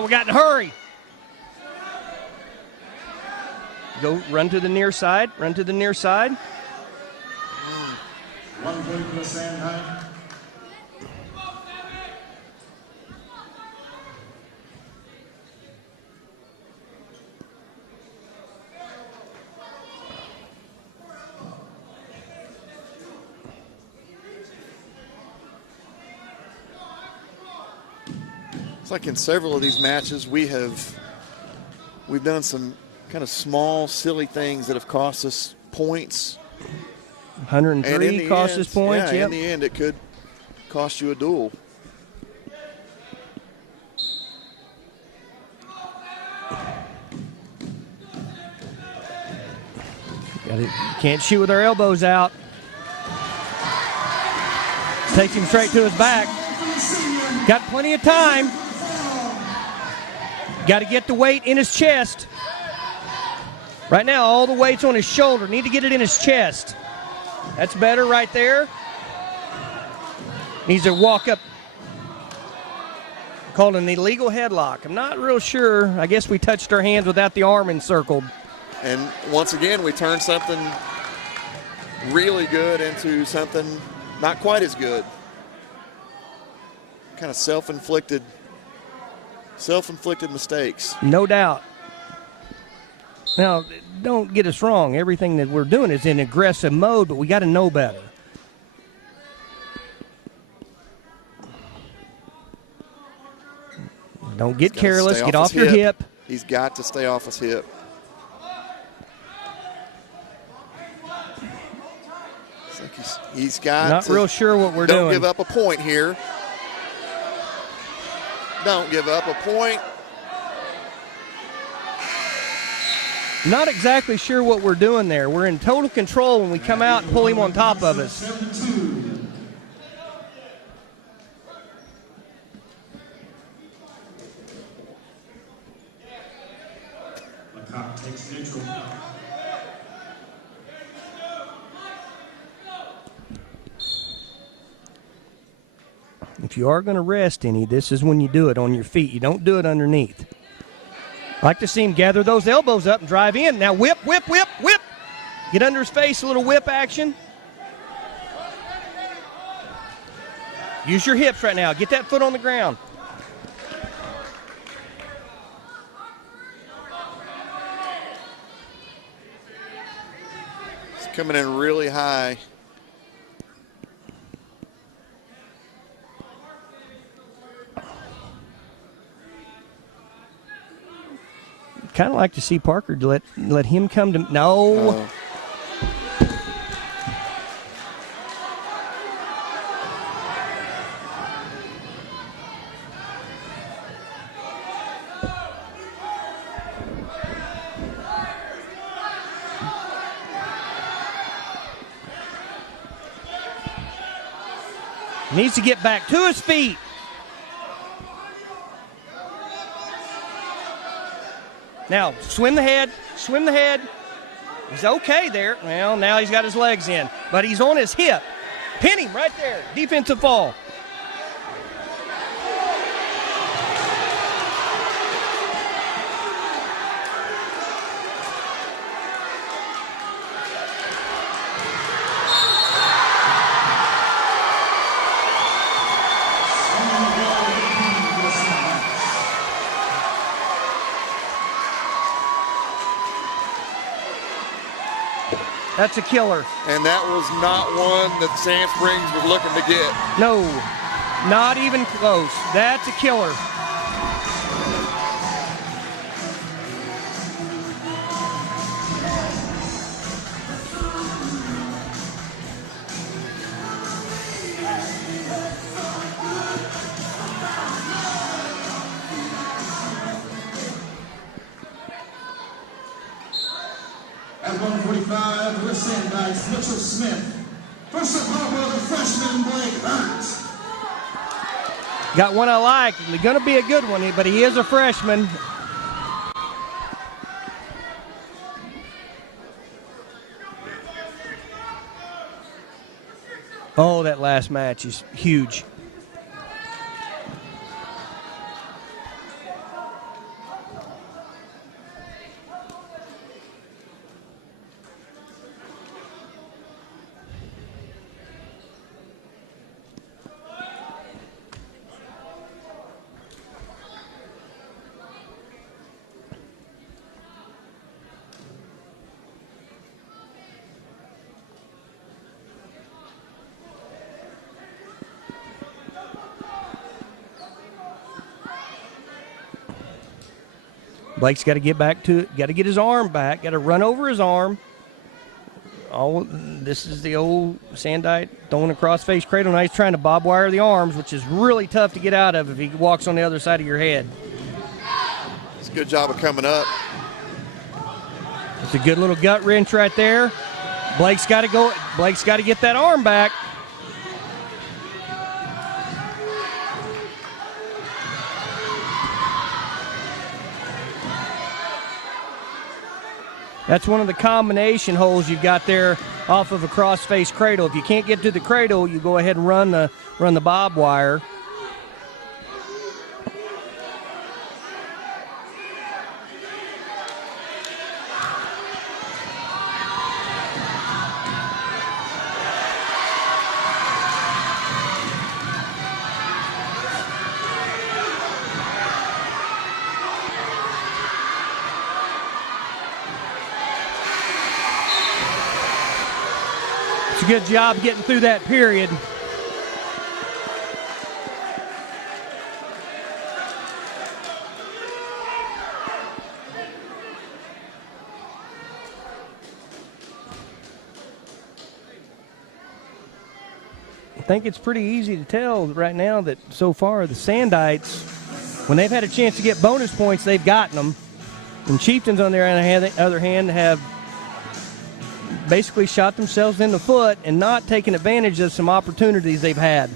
We got to hurry. Go run to the near side. Run to the near side. 1 point for the Sand Knights. It's like in several of these matches we've done some kind of small, silly things that have cost us points. 103 cost us points. Yeah, in the end, it could cost you a duel. Can't shoot with our elbows out. Takes him straight to his back. Got plenty of time. Got to get the weight in his chest. Right now, all the weight's on his shoulder. Need to get it in his chest. That's better right there. Needs to walk up. Called an illegal headlock. I'm not real sure. I guess we touched our hands without the arm encircled. And once again, we turned something really good into something not quite as good. Kind of self-inflicted mistakes. No doubt. Now, don't get us wrong. Everything that we're doing is in aggressive mode, but we got to know better. Don't get careless. Get off your hip. He's got to stay off his hip. It's like he's got Not to, real sure what we're doing. Don't give up a point here. Don't give up a point. Not exactly sure what we're doing there. We're in total control when we come out and pull him on top of us. 72. Lecoq takes neutral. If you are going to rest any, this is when you do it on your feet. You don't do it underneath. Like to see him gather those elbows up and drive in. Now whip, whip, whip, whip. Get under his face, a little whip action. Use your hips right now. Get that foot on the ground. It's coming in really high. Kind of like to see Parker let him come to. No. Needs to get back to his feet. Now, swim the head, swim the head. He's okay there. Well, now he's got his legs in, but he's on his hip. Pin him right there. Defensive fall. That's a killer. And that was not one that Sand Springs was looking to get. No, not even close. That's a killer. At 145, Rick Sandikes, Mitchell Smith. First up, Harper, the freshman, Blake Burns. Got one I like. He's going to be a good one, but he is a freshman. Oh, that last match is huge. Blake's got to get back to it, got to get his arm back, got to run over his arm. This is the old Sandite throwing a cross-face cradle. Now he's trying to bob wire the arms, which is really tough to get out of if he walks on the other side of your head. It's a good job of coming up. It's a good little gut wrench right there. Blake's got to go. Blake's got to get that arm back. That's one of the combination holes you've got there off of a cross-face cradle. If you can't get to the cradle, you go ahead and run the bob wire. It's a good job getting through that period. I think it's pretty easy to tell right now that so far the Sandites, when they've had a chance to get bonus points, they've gotten them. And Chieftains, on the other hand, have basically shot themselves in the foot and not taken advantage of some opportunities they've had.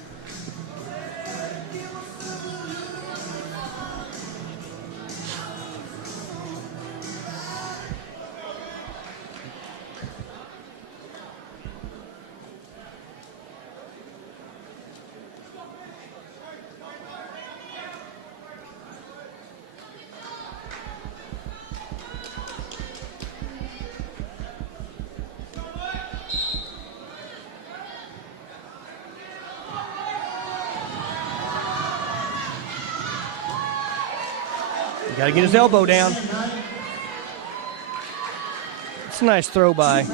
Got to get his elbow down. It's a nice throw by.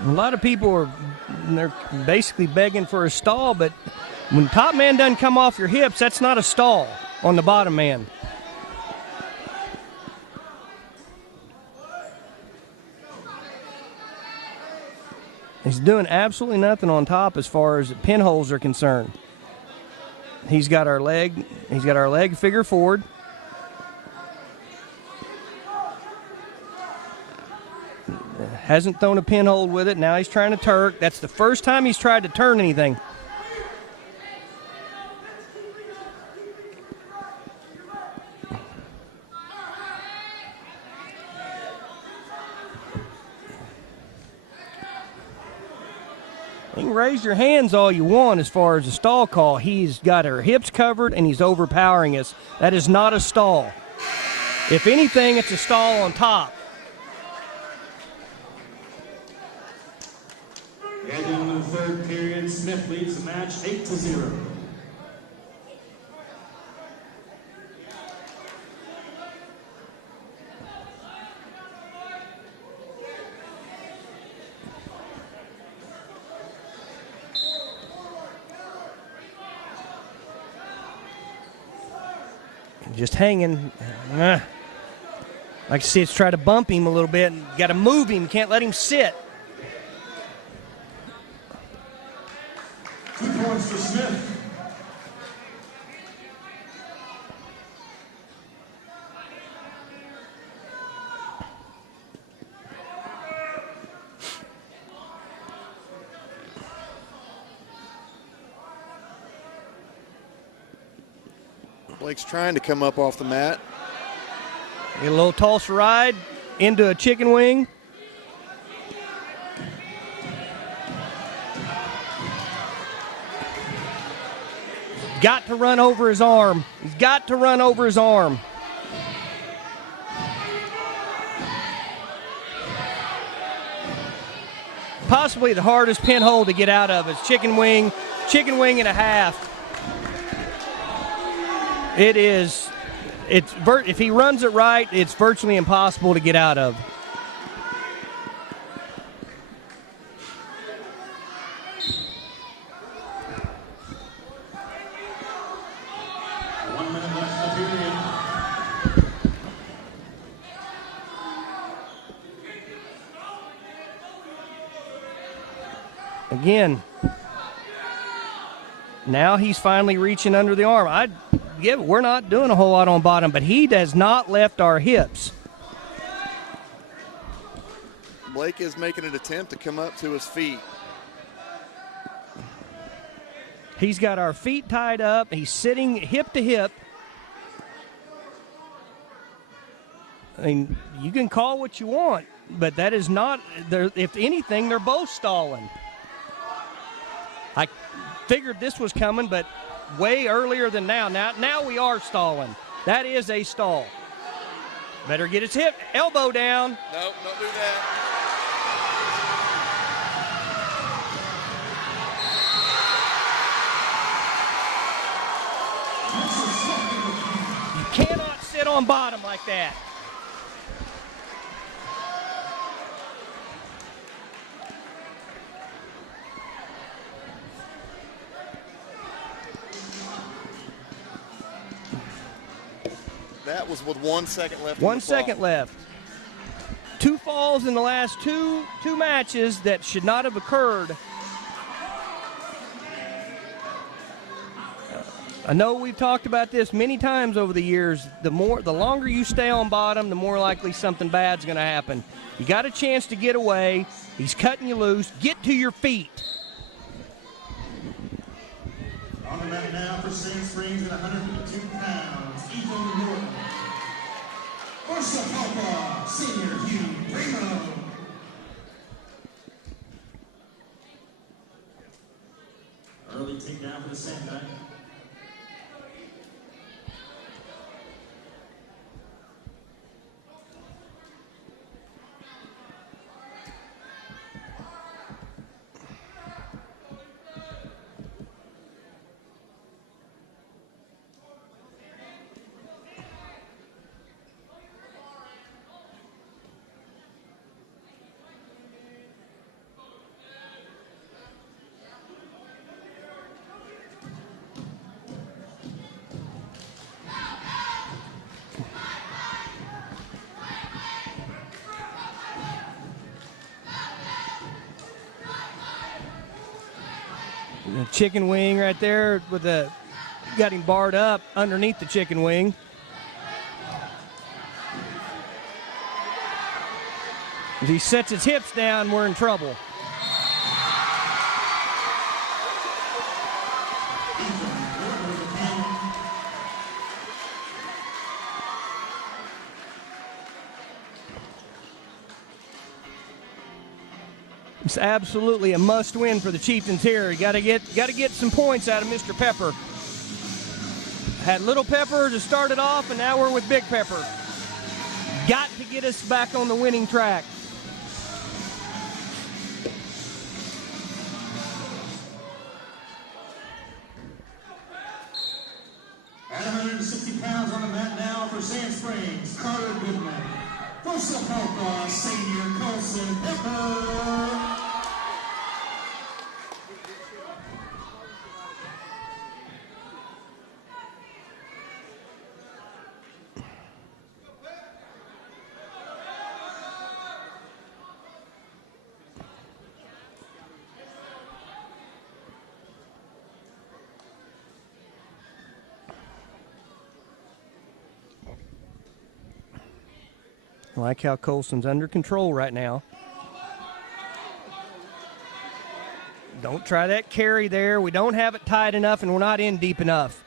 A lot of people they're basically begging for a stall, but when the top man doesn't come off your hips, that's not a stall on the bottom man. He's doing absolutely nothing on top as far as pinholes are concerned. He's got our leg figure forward. Hasn't thrown a pinhole with it. Now he's trying to Turk. That's the first time he's tried to turn anything. You can raise your hands all you want as far as a stall call. He's got our hips covered and he's overpowering us. That is not a stall. If anything, it's a stall on top. And in the third period, Smith leads the match 8-0. Just hanging. Like I see, it's try to bump him a little bit and got to move him. Can't let him sit. 2 points for Smith. Blake's trying to come up off the mat. Get a little toss ride into a chicken wing. Got to run over his arm. He's got to run over his arm. Possibly the hardest pinhole to get out of is chicken wing and a half. It is, if he runs it right, it's virtually impossible to get out of. Again, now he's finally reaching under the arm. We're not doing a whole lot on bottom, but he has not left our hips. Blake is making an attempt to come up to his feet. He's got our feet tied up. He's sitting hip to hip. I mean, you can call what you want, but that is not, if anything, they're both stalling. I figured this was coming, but way earlier than now. Now we are stalling. That is a stall. Better get his elbow down. Nope, don't do that. You cannot sit on bottom like that. That was with 1 second left. 1 second left. 2 falls in the last two matches that should not have occurred. I know we've talked about this many times over the years. The longer you stay on bottom, the more likely something bad's going to happen. You got a chance to get away. He's cutting you loose. Get to your feet. On the mat now for Sand Springs at 152 pounds, Ethan Norton. Versus Papa, Senior Hugh Primo. Early takedown for the Sandbag. The chicken wing right there got him barred up underneath the chicken wing. If he sets his hips down, we're in trouble. It's absolutely a must-win for the Chieftains here. You got to get some points out of Mr. Pepper. Had Little Pepper to start it off, and now we're with Big Pepper. Got to get us back on the winning track. At 160 pounds on the mat now for Sand Springs, Carter Goodman. Versus Papa, Senior Colson Pepper. I like how Colson's under control right now. Don't try that carry there. We don't have it tight enough, and we're not in deep enough.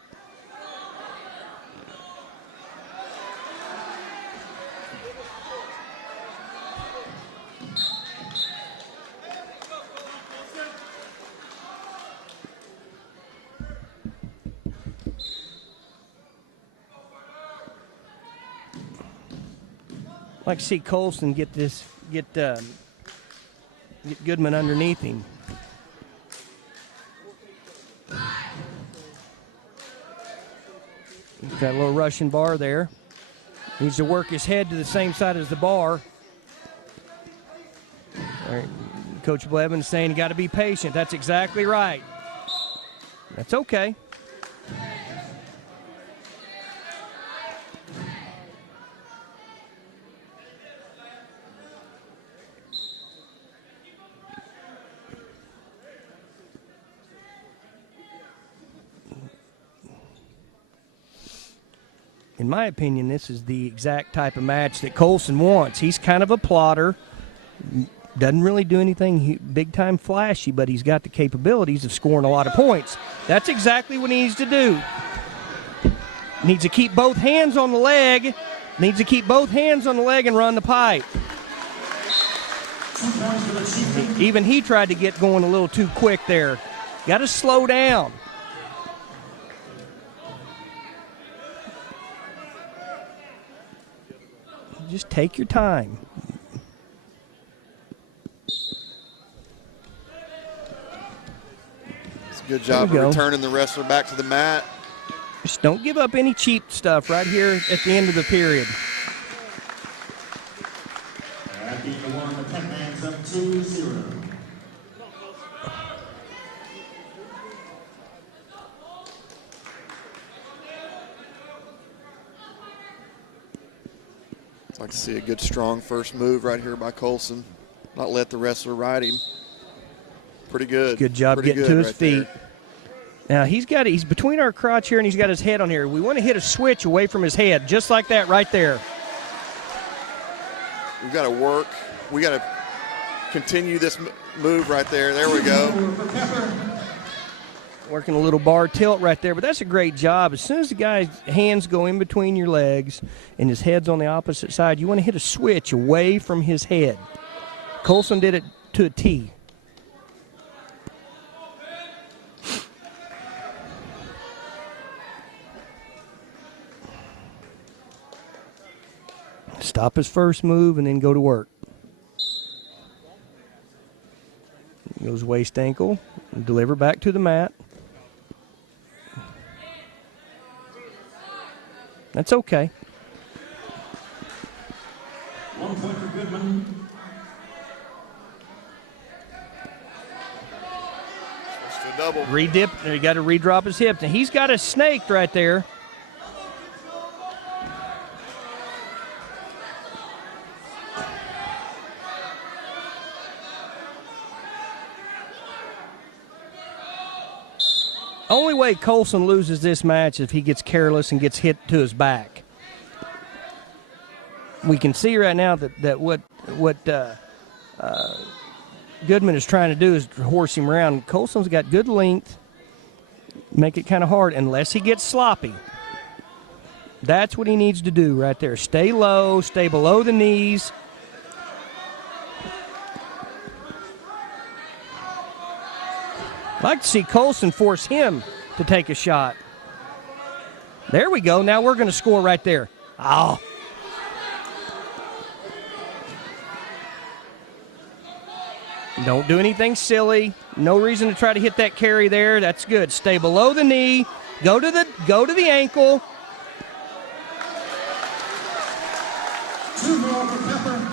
I'd like to see Colson get Goodman underneath him. He's got a little Russian bar there. Needs to work his head to the same side as the bar. All right. Coach Blevins saying you got to be patient. That's exactly right. That's okay. In my opinion, this is the exact type of match that Colson wants. He's kind of a plotter, doesn't really do anything big-time flashy, but he's got the capabilities of scoring a lot of points. That's exactly what he needs to do. Needs to keep both hands on the leg, and run the pipe. Even he tried to get going a little too quick there. Got to slow down. Just take your time. It's a good job of returning the wrestler back to the mat. Just don't give up any cheap stuff right here at the end of the period. At the 1, the 10 man's up 2-0. I'd like to see a good, strong first move right here by Colson. Not let the wrestler ride him. Pretty good. Good job getting to his feet. Now he's between our crotch here and he's got his head on here. We want to hit a switch away from his head, just like that right there. We've got to work. We got to continue this move right there. There we go. Working a little bar tilt right there, but that's a great job. As soon as the guy's hands go in between your legs and his head's on the opposite side, you want to hit a switch away from his head. Colson did it to a T. Stop his first move and then go to work. Goes waist ankle, deliver back to the mat. That's okay. 1 point for Goodman. Just a double. Redip. You got to redrop his hips. And he's got a snake right there. Only way Colson loses this match is if he gets careless and gets hit to his back. We can see right now that what Goodman is trying to do is horse him around. Colson's got good length, make it kind of hard unless he gets sloppy. That's what he needs to do right there. Stay low, stay below the knees. I'd like to see Colson force him to take a shot. There we go. Now we're going to score right there. Oh. Don't do anything silly. No reason to try to hit that carry there. That's good. Stay below the knee. Go to the ankle. 2 more for Pepper.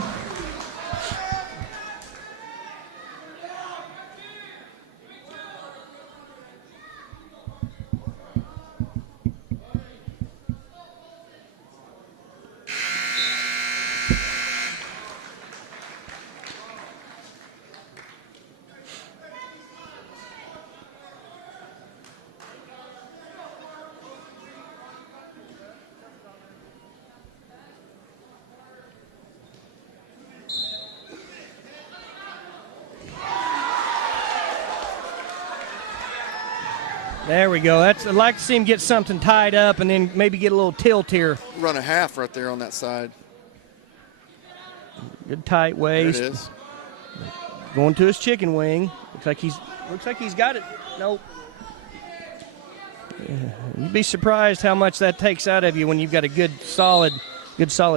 There we go. I'd like to see him get something tied up and then maybe get a little tilt here. Run a half right there on that side. Good tight waist. There it is. Going to his chicken wing. Looks like he's got it. Nope. Yeah. You'd be surprised how much that takes out of you when you've got a good solid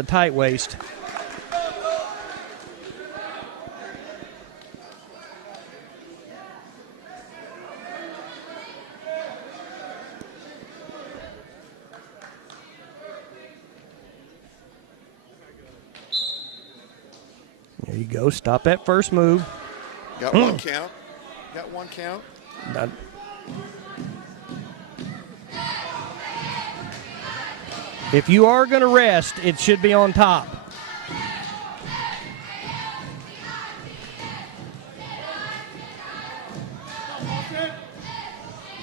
tight waist. There you go. Stop that first move. Got one count. Got one count. If you are going to rest, it should be on top.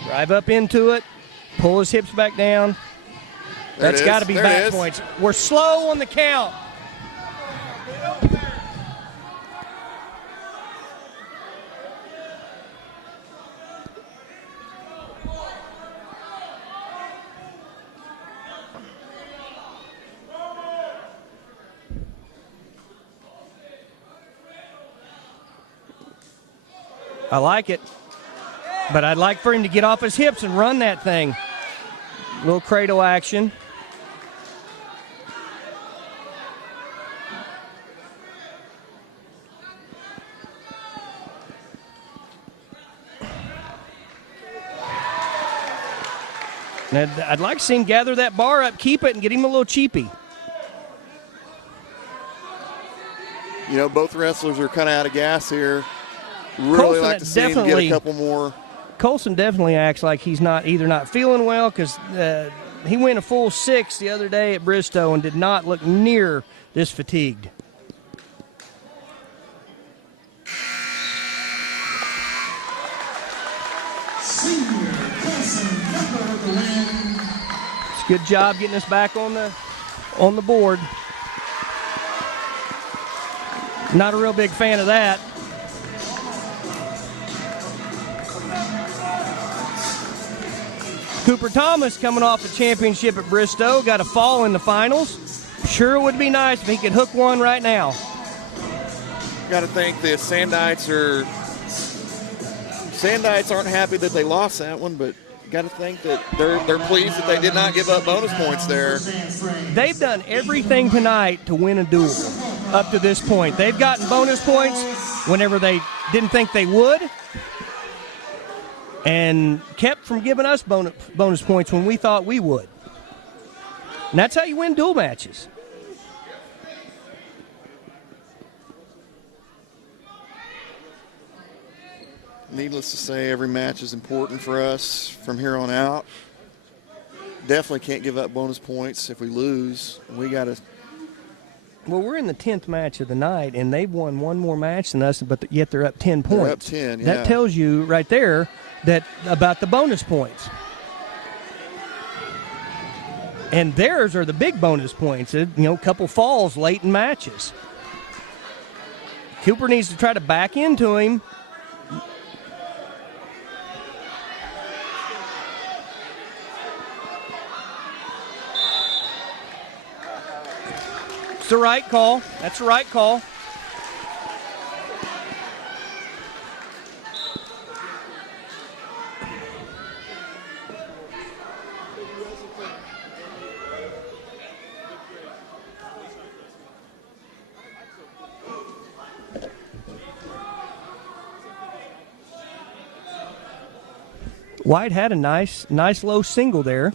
Drive up into it. Pull his hips back down. That's got to be back points. We're slow on the count. I like it, but I'd like for him to get off his hips and run that thing. A little cradle action. And I'd like to see him gather that bar up, keep it, and get him a little cheapy. You know, both wrestlers are kind of out of gas here. Really Colson like to see him get a couple more. Colson definitely acts like he's either not feeling well, because he went a full 6 the other day at Bristow and did not look near this fatigued. Senior class the win. It's a good job getting us back on the board. Not a real big fan of that. Cooper Thomas coming off a championship at Bristow, got a fall in the finals. Sure would be nice if he could hook one right now. Got to think the Sandites aren't happy that they lost that one, but got to think that they're pleased that they did not give up bonus points there. They've done everything tonight to win a duel up to this point. They've gotten bonus points whenever they didn't think they would, and kept from giving us bonus points when we thought we would. And that's how you win duel matches. Needless to say, every match is important for us from here on out. Definitely can't give up bonus points if we lose. We got to. Well, we're in the 10th match of the night, and they've won one more match than us, but yet they're up 10 points. They're up 10, yeah. That tells you right there that about the bonus points. And theirs are the big bonus points. A couple falls late in matches. Cooper needs to try to back into him. It's the right call. That's the right call. White had a nice low single there.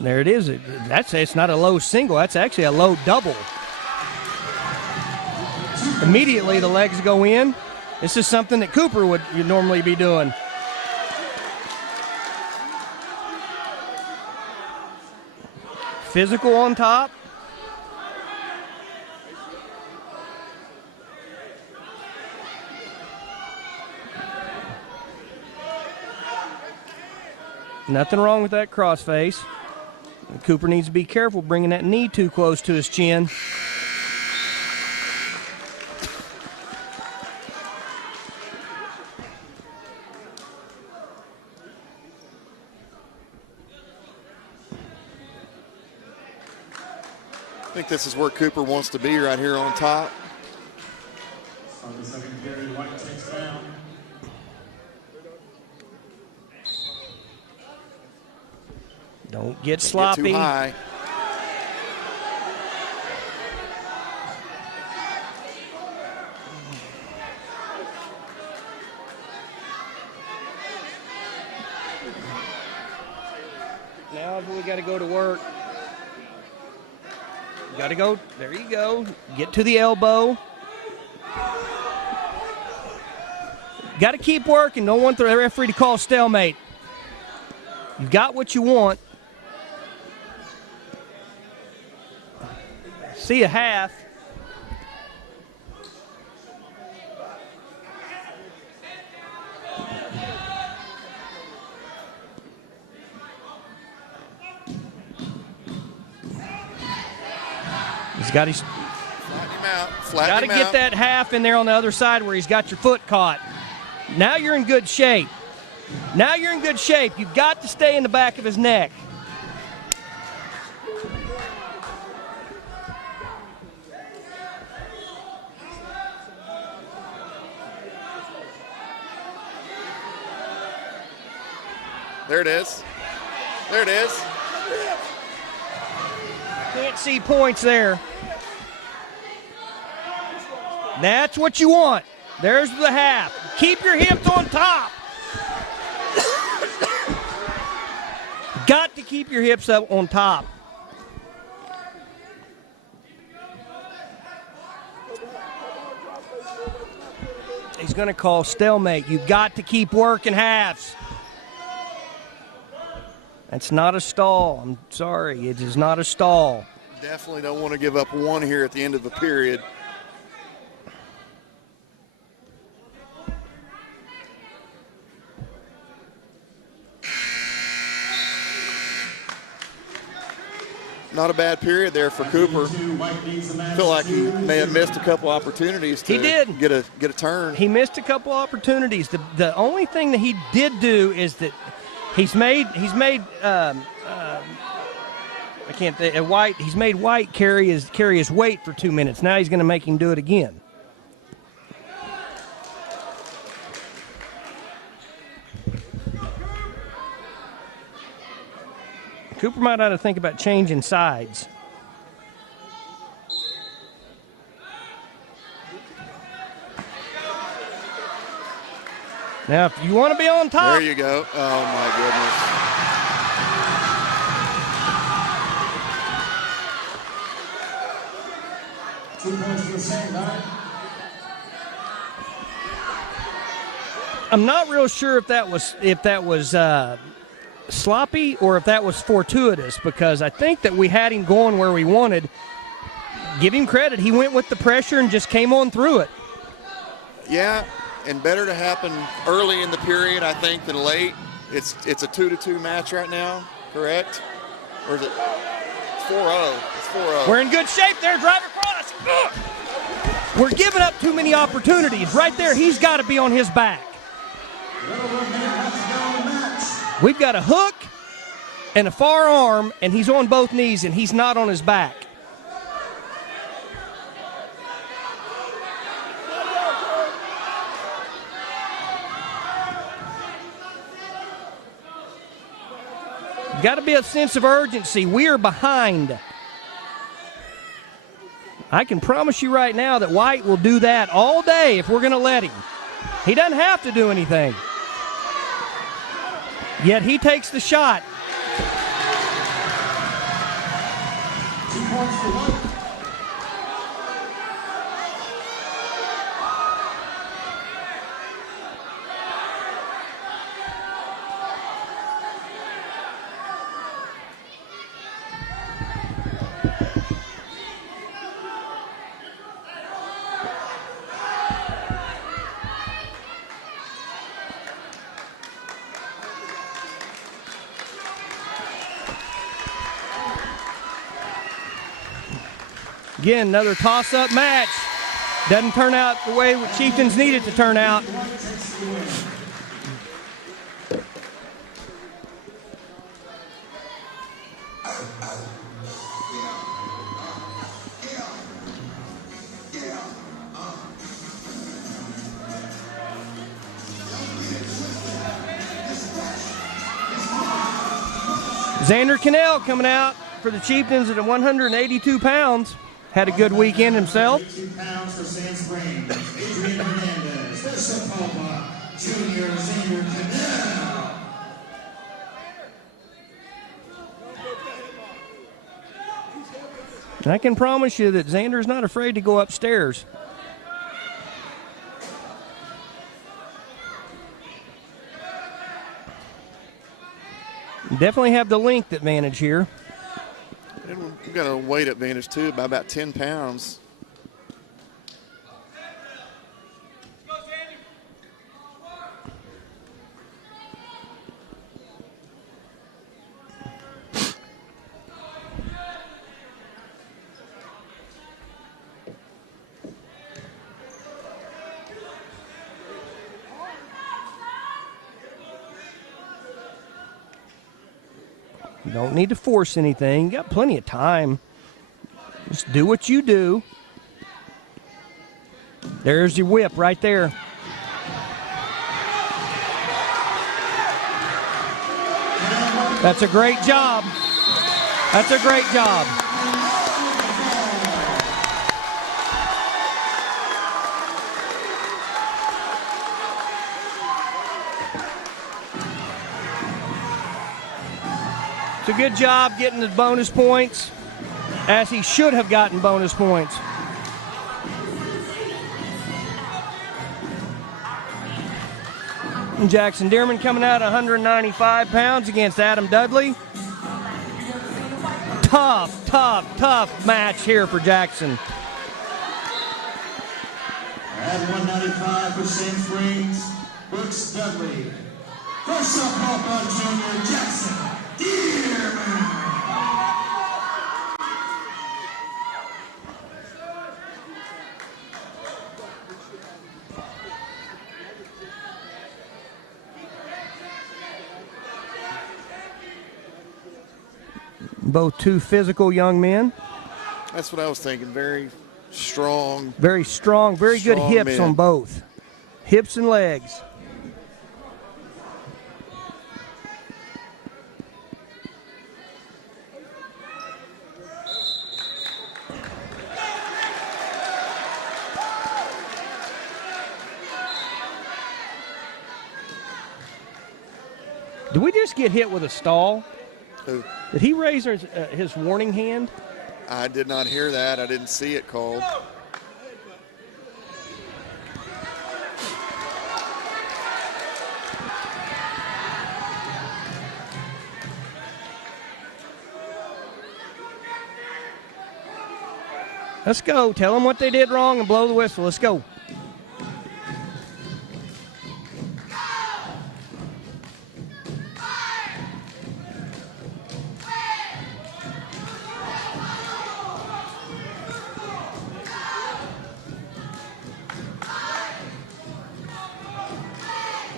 There it is. It's not a low single. That's actually a low double. Immediately the legs go in. This is something that Cooper would normally be doing. Physical on top. Nothing wrong with that crossface. Cooper needs to be careful bringing that knee too close to his chin. I think this is where Cooper wants to be, right here on top. On the second period, White takes down. Don't get sloppy. Get too high. Now we got to go to work. Got to go. There you go. Get to the elbow. Got to keep working. Don't want the referee to call stalemate. You got what you want. See a half. He's got his. Flatten him out. Flatten Got to him get out. that half in there on the other side where he's got your foot caught. Now you're in good shape. Now you're in good shape. You've got to stay in the back of his neck. There it is. There it is. Can't see points there. That's what you want. There's the half. Keep your hips on top. Got to keep your hips up on top. He's going to call stalemate. You've got to keep working halves. That's not a stall. I'm sorry. It is not a stall. Definitely don't want to give up one here at the end of the period. not a bad period there for Cooper. Feel like he may have missed a couple opportunities to He did. get a turn. He missed a couple opportunities. The only thing that he did do is that he's made White carry his weight for 2 minutes. Now he's going to make him do it again. Cooper might ought to think about changing sides. Now, if you want to be on top. There you go. Oh, my goodness. I'm not real sure if that was sloppy or if that was fortuitous, because I think that we had him going where we wanted. Give him credit. He went with the pressure and just came on through it. Yeah, and better to happen early in the period, I think, than late. It's a 2-2 match right now, correct? Or is it 4-0? It's 4-0. We're in good shape there, drive across. Ugh. We're giving up too many opportunities. Right there, he's got to be on his back. We've got a hook and a far arm, and he's on both knees, and he's not on his back. Got to be a sense of urgency. We are behind. I can promise you right now that White will do that all day if we're going to let him. He doesn't have to do anything. Yet he takes the shot. 2 points for White. Again, another toss-up match. Doesn't turn out the way Chieftains need it to turn out. Xander Cannell coming out for the Chieftains at 182 pounds. Had a good weekend himself. 2 pounds for Sand Springs. Adrian Hernandez. Versa Palpa. Junior Xander Cannell. And I can promise you that Xander's not afraid to go upstairs. Definitely have the length advantage here. And we've got a weight advantage, too, by about 10 pounds. You don't need to force anything. You got plenty of time. Just do what you do. There's your whip right there. That's a great job. That's a great job. It's a good job getting the bonus points, as he should have gotten bonus points. And Jackson Dearman coming out 195 pounds against Adam Dudley. Tough match here for Jackson. At 195 for Sand Springs, Brooks Dudley. First up, Junior Jackson Dearman. Both two physical young men. That's what I was thinking. Very strong. Very strong, very good Strong hips men. on both. Hips and legs. Did we just get hit with a stall? Who? Did he raise his warning hand? I did not hear that. I didn't see it called. Let's go. Tell them what they did wrong and blow the whistle. Let's go.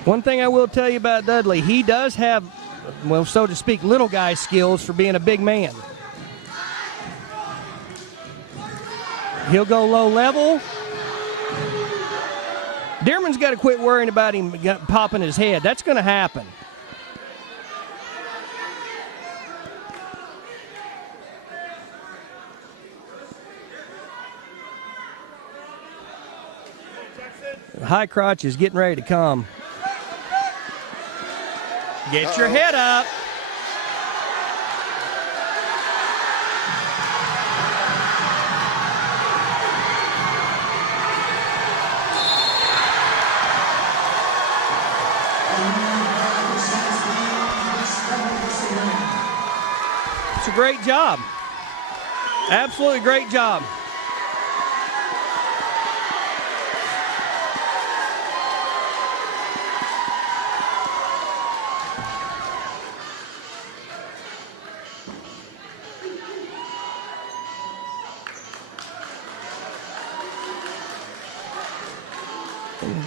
One thing I will tell you about Dudley, he does have, well, so to speak, little guy skills for being a big man. He'll go low level. Dearman's got to quit worrying about him popping his head. That's going to happen. High crotch is getting ready to come. Get your head up. It's a great job. Absolutely great job.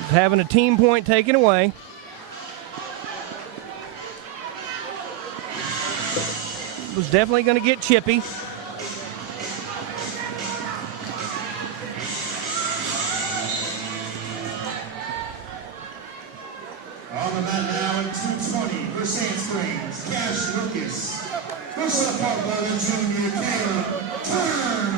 Having a team point taken away. Was definitely going to get chippy. On the mat now at 220 for Sand Springs, Cash Lucas. First up, our brother junior Caleb Turner.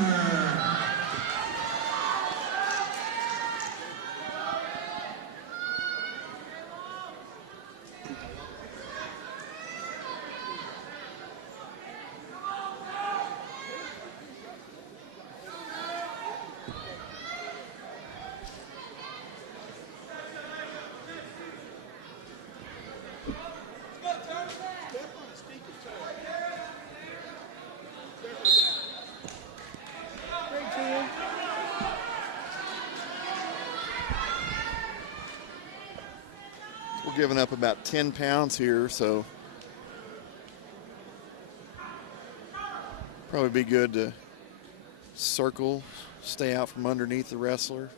We're giving up about 10 pounds here, so probably be good to circle, stay out from underneath the wrestler.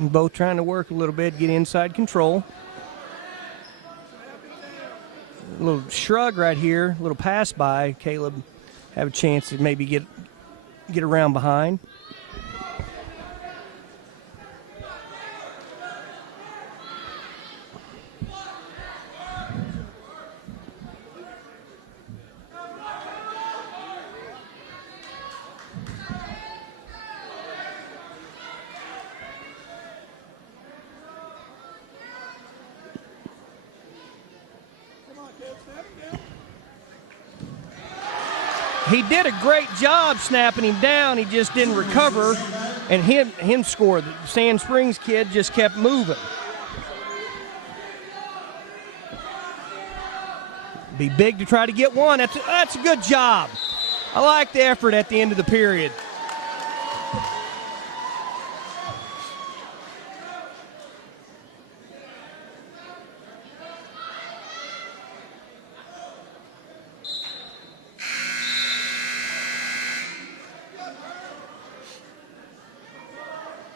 Both trying to work a little bit, get inside control. A little shrug right here, a little pass by. Caleb have a chance to maybe get around behind. He did a great job snapping him down. He just didn't recover, and him score. The Sand Springs kid just kept moving. Be big to try to get one. That's a good job. I like the effort at the end of the period.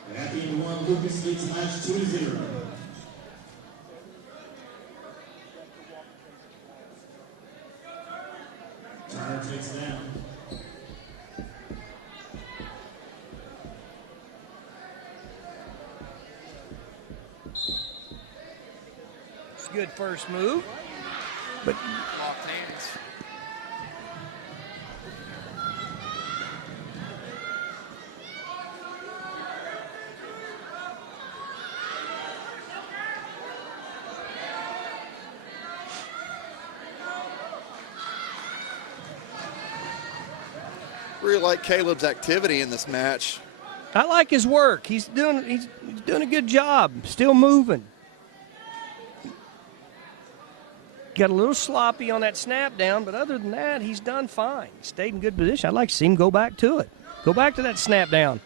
And at the end of one, Lucas leads the match 2-0. Turner takes it down. It's a good first move, but Locked hands. Really like Caleb's activity in this match. I like his work. He's doing a good job. Still moving. Got a little sloppy on that snap down, but other than that, he's done fine. He stayed in good position. I'd like to see him go back to it. Go back to that snap down.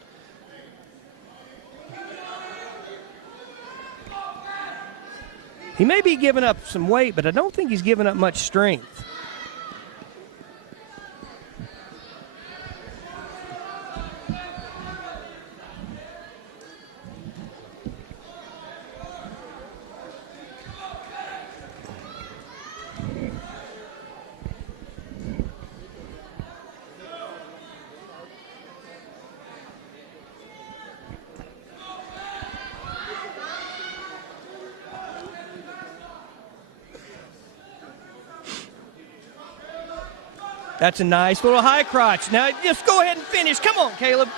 He may be giving up some weight, but I don't think he's giving up much strength. That's a nice little high crotch. Now just go ahead and finish. Come on, Caleb.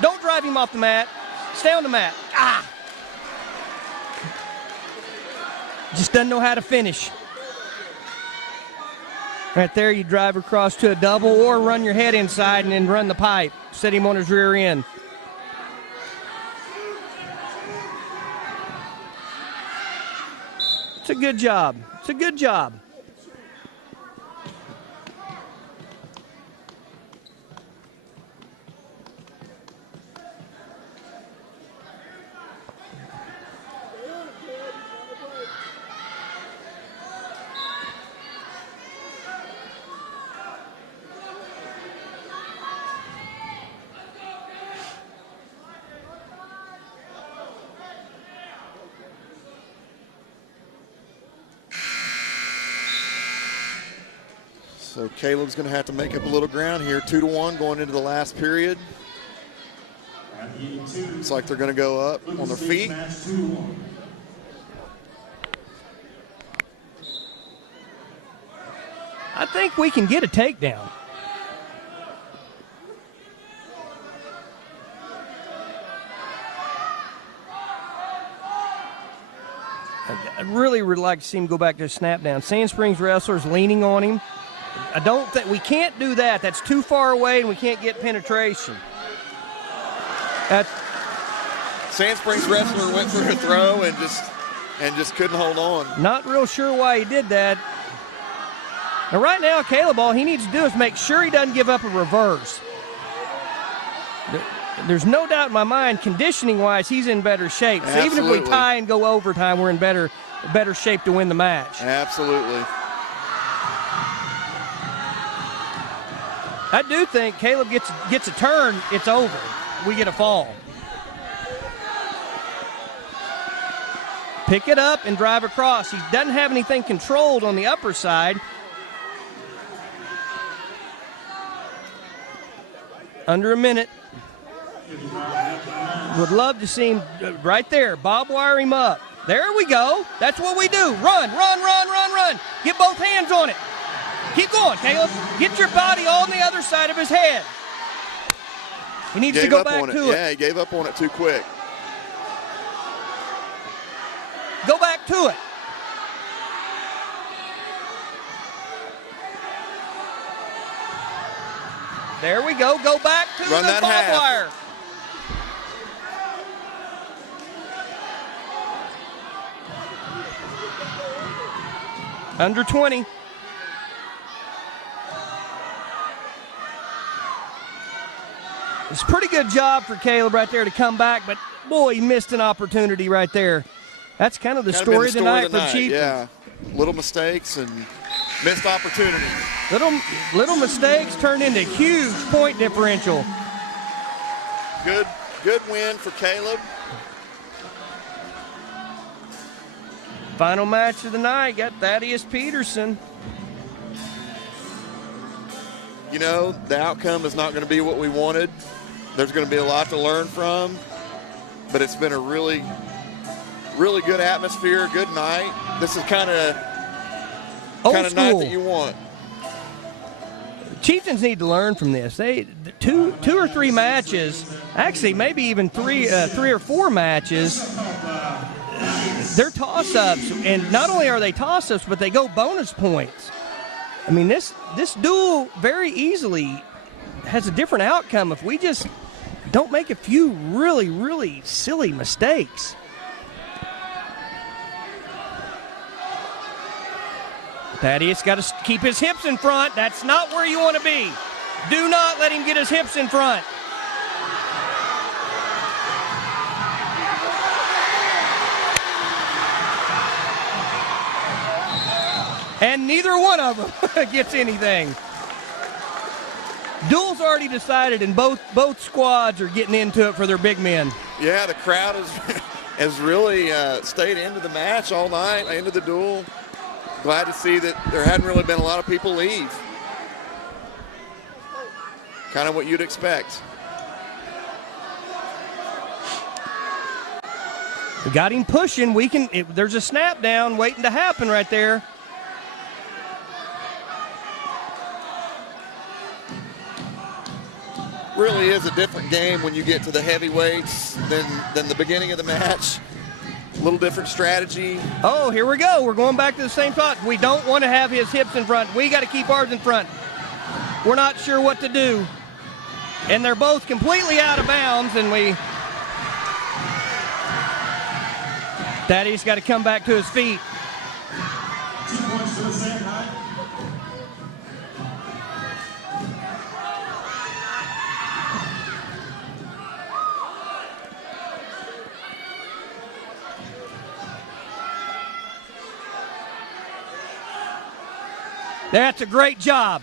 Don't drive him off the mat. Stay on the mat. Ah! Just doesn't know how to finish. Right there, you drive across to a double or run your head inside and then run the pipe. Set him on his rear end. It's a good job. It's a good job. So Caleb's going to have to make up a little ground here, 2-1 going into the last period. Looks like they're going to go up on their feet. I think we can get a takedown. I really would like to see him go back to a snap down. Sand Springs wrestlers leaning on him. I don't think we can't do that. That's too far away, and we can't get penetration. Sand Springs wrestler went for a throw and just couldn't hold on. Not real sure why he did that. Now, right now, Caleb, all he needs to do is make sure he doesn't give up a reverse. There's no doubt in my mind, conditioning-wise, he's in better shape. So even if we tie and go overtime, we're in better shape to win the match. Absolutely. I do think Caleb gets a turn, it's over. We get a fall. Pick it up and drive across. He doesn't have anything controlled on the upper side. Under a minute. Would love to see him right there. Bob wire him up. There we go. That's what we do. Run, run, run, run, run. Get both hands on it. Keep going, Caleb. Get your body on the other side of his head. He needs to go back to it. Yeah, he gave up on it too quick. Go back to it. There we go. Go back to Run the that barbed half. wire. Under 20. It's a pretty good job for Caleb right there to come back, but boy, he missed an opportunity right there. That's kind of the Kinda story been of the night for Chieftains. Yeah, little mistakes and missed opportunities. Little mistakes turned into huge point differential. Good win for Caleb. Final match of the night, got Thaddeus Peterson. You know, the outcome is not going to be what we wanted. There's going to be a lot to learn from, but it's been a really, really good atmosphere, good night. This is kind of night that you want. Chieftains need to learn from this. Two or three matches, actually maybe even three or four matches, they're toss-ups, and not only are they toss-ups, but they go bonus points. I mean, this duel very easily has a different outcome if we just don't make a few really, really silly mistakes. Thaddeus got to keep his hips in front. That's not where you want to be. Do not let him get his hips in front. And neither one of them gets anything. Duel's already decided, and both squads are getting into it for their big men. Yeah, the crowd has really stayed into the match all night, into the duel. Glad to see that there hadn't really been a lot of people leave. Kind of what you'd expect. We got him pushing. There's a snap down waiting to happen right there. Really is a different game when you get to the heavyweights than the beginning of the match. A little different strategy. Oh, here we go. We're going back to the same spot. We don't want to have his hips in front. We got to keep ours in front. We're not sure what to do. And they're both completely out of bounds, and Thaddeus got to come back to his feet. 2 points to the same night. That's a great job.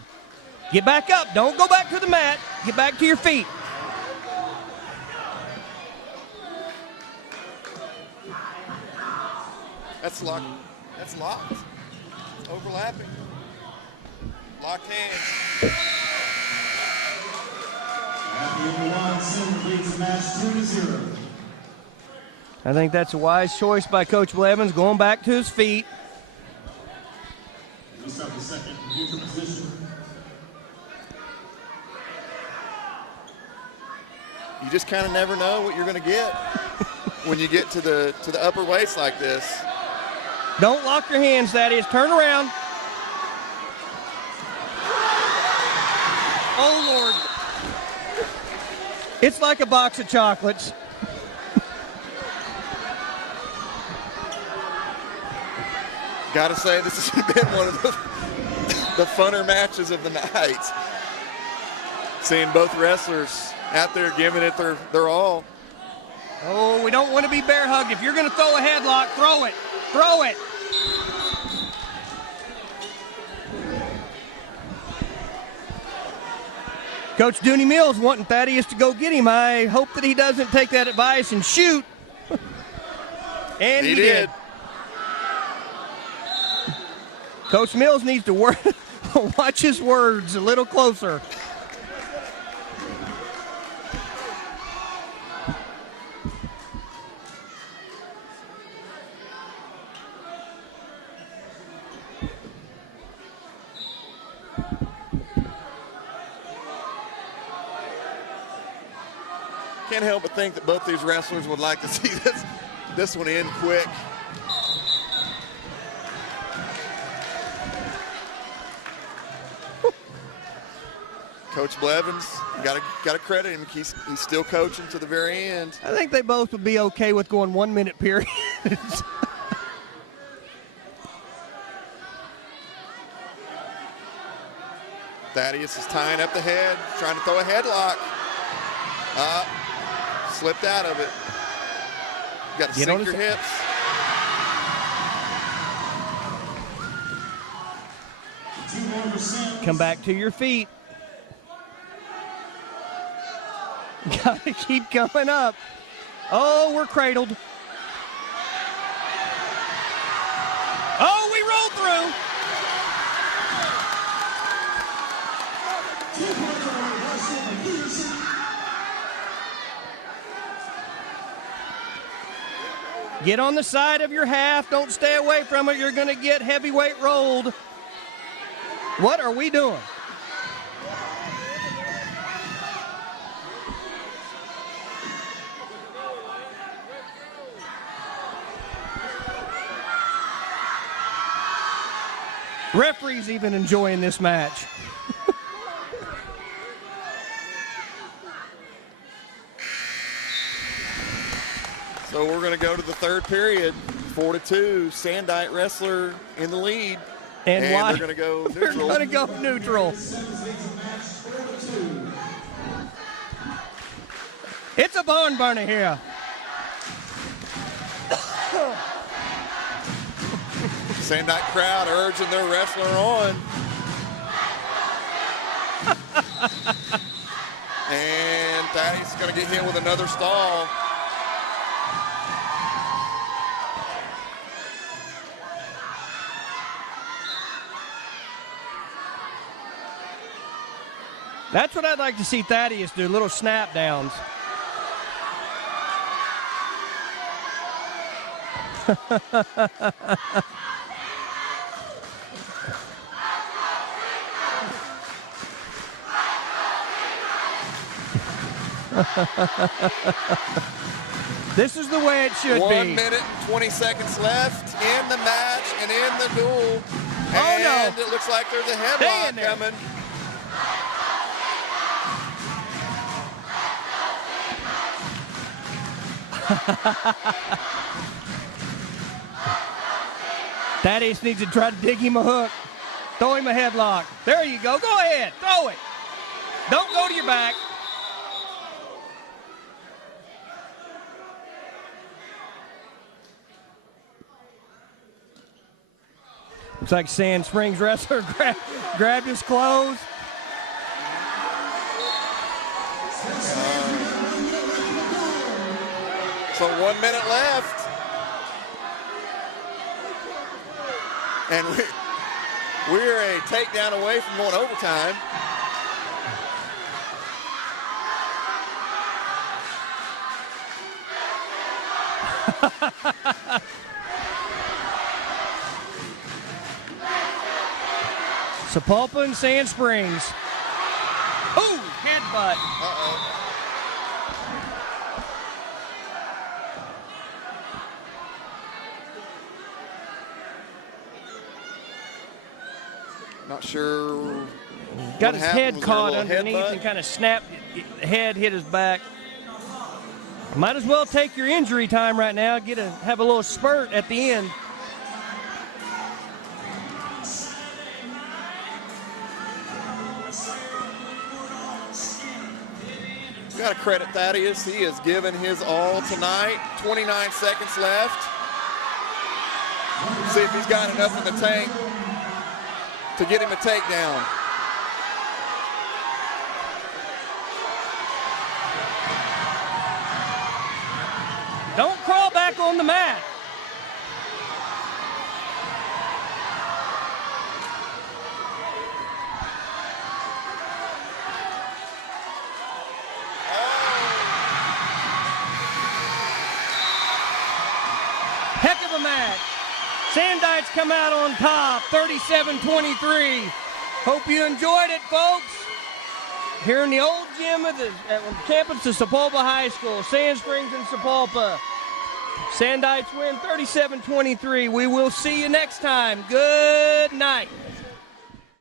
Get back up. Don't go back to the mat. Get back to your feet. That's locked. That's locked. Overlapping. Locked hands. Leads the match 2-0. I think that's a wise choice by Coach Blevins, going back to his feet. We start the second neutral position. You just kind of never know what you're going to get when you get to the upper weights like this. Don't lock your hands, Thaddeus. Turn around. Oh, Lord. It's like a box of chocolates. Got to say, this has been one of the funner matches of the night. Seeing both wrestlers out there giving it their all. Oh, we don't want to be bear hugged. If you're going to throw a headlock, throw it. Throw it. Coach Dooney Mills wanting Thaddeus to go get him. I hope that he doesn't take that advice and shoot. And he did. Coach Mills needs to watch his words a little closer. Can't help but think that both these wrestlers would like to see this one end quick. Coach Blevins, got to credit him. He's still coaching to the very end. I think they both would be okay with going 1 minute period. Thaddeus is tying up the head, trying to throw a headlock. Slipped out of it. Got to sink your hips. Come back to your feet. Got to keep coming up. Oh, we're cradled. Oh, we rolled through. Get on the side of your half. Don't stay away from it. You're going to get heavyweight rolled. What are we doing? Referee's even enjoying this match. So we're going to go to the third period, 4-2. Sandite wrestler in the lead. And why? They're going to go neutral. They're going to go neutral. It's a barn burner here. Sandite crowd urging their wrestler on. And Thaddeus is going to get hit with another stall. That's what I'd like to see Thaddeus do, little snap downs. This is the way it should be. 1 minute and 20 seconds left in the match and in the duel. Oh, no. And it looks like there's a headlock coming. Thaddeus needs to try to dig him a hook. Throw him a headlock. There you go. Go ahead. Throw it. Don't go to your back. Looks like Sand Springs wrestler grabbed his clothes. So 1 minute left. And we're a takedown away from going overtime. Sapulpa and Sand Springs. Ooh, headbutt. Uh-oh. Not sure. Got his head Was there a caught little underneath headbutt? and kind of snapped. Head hit his back. Might as well take your injury time right now. Have a little spurt at the end. Got to credit Thaddeus. He has given his all tonight. 29 seconds left. See if he's got enough in the tank to get him a takedown. Don't crawl back on the mat. Heck of a match. Sandites come out on top, 37-23. Hope you enjoyed it, folks. Here in the old gym at the campus of Sapulpa High School, Sand Springs and Sapulpa. Sandites win 37-23. We will see you next time. Good night.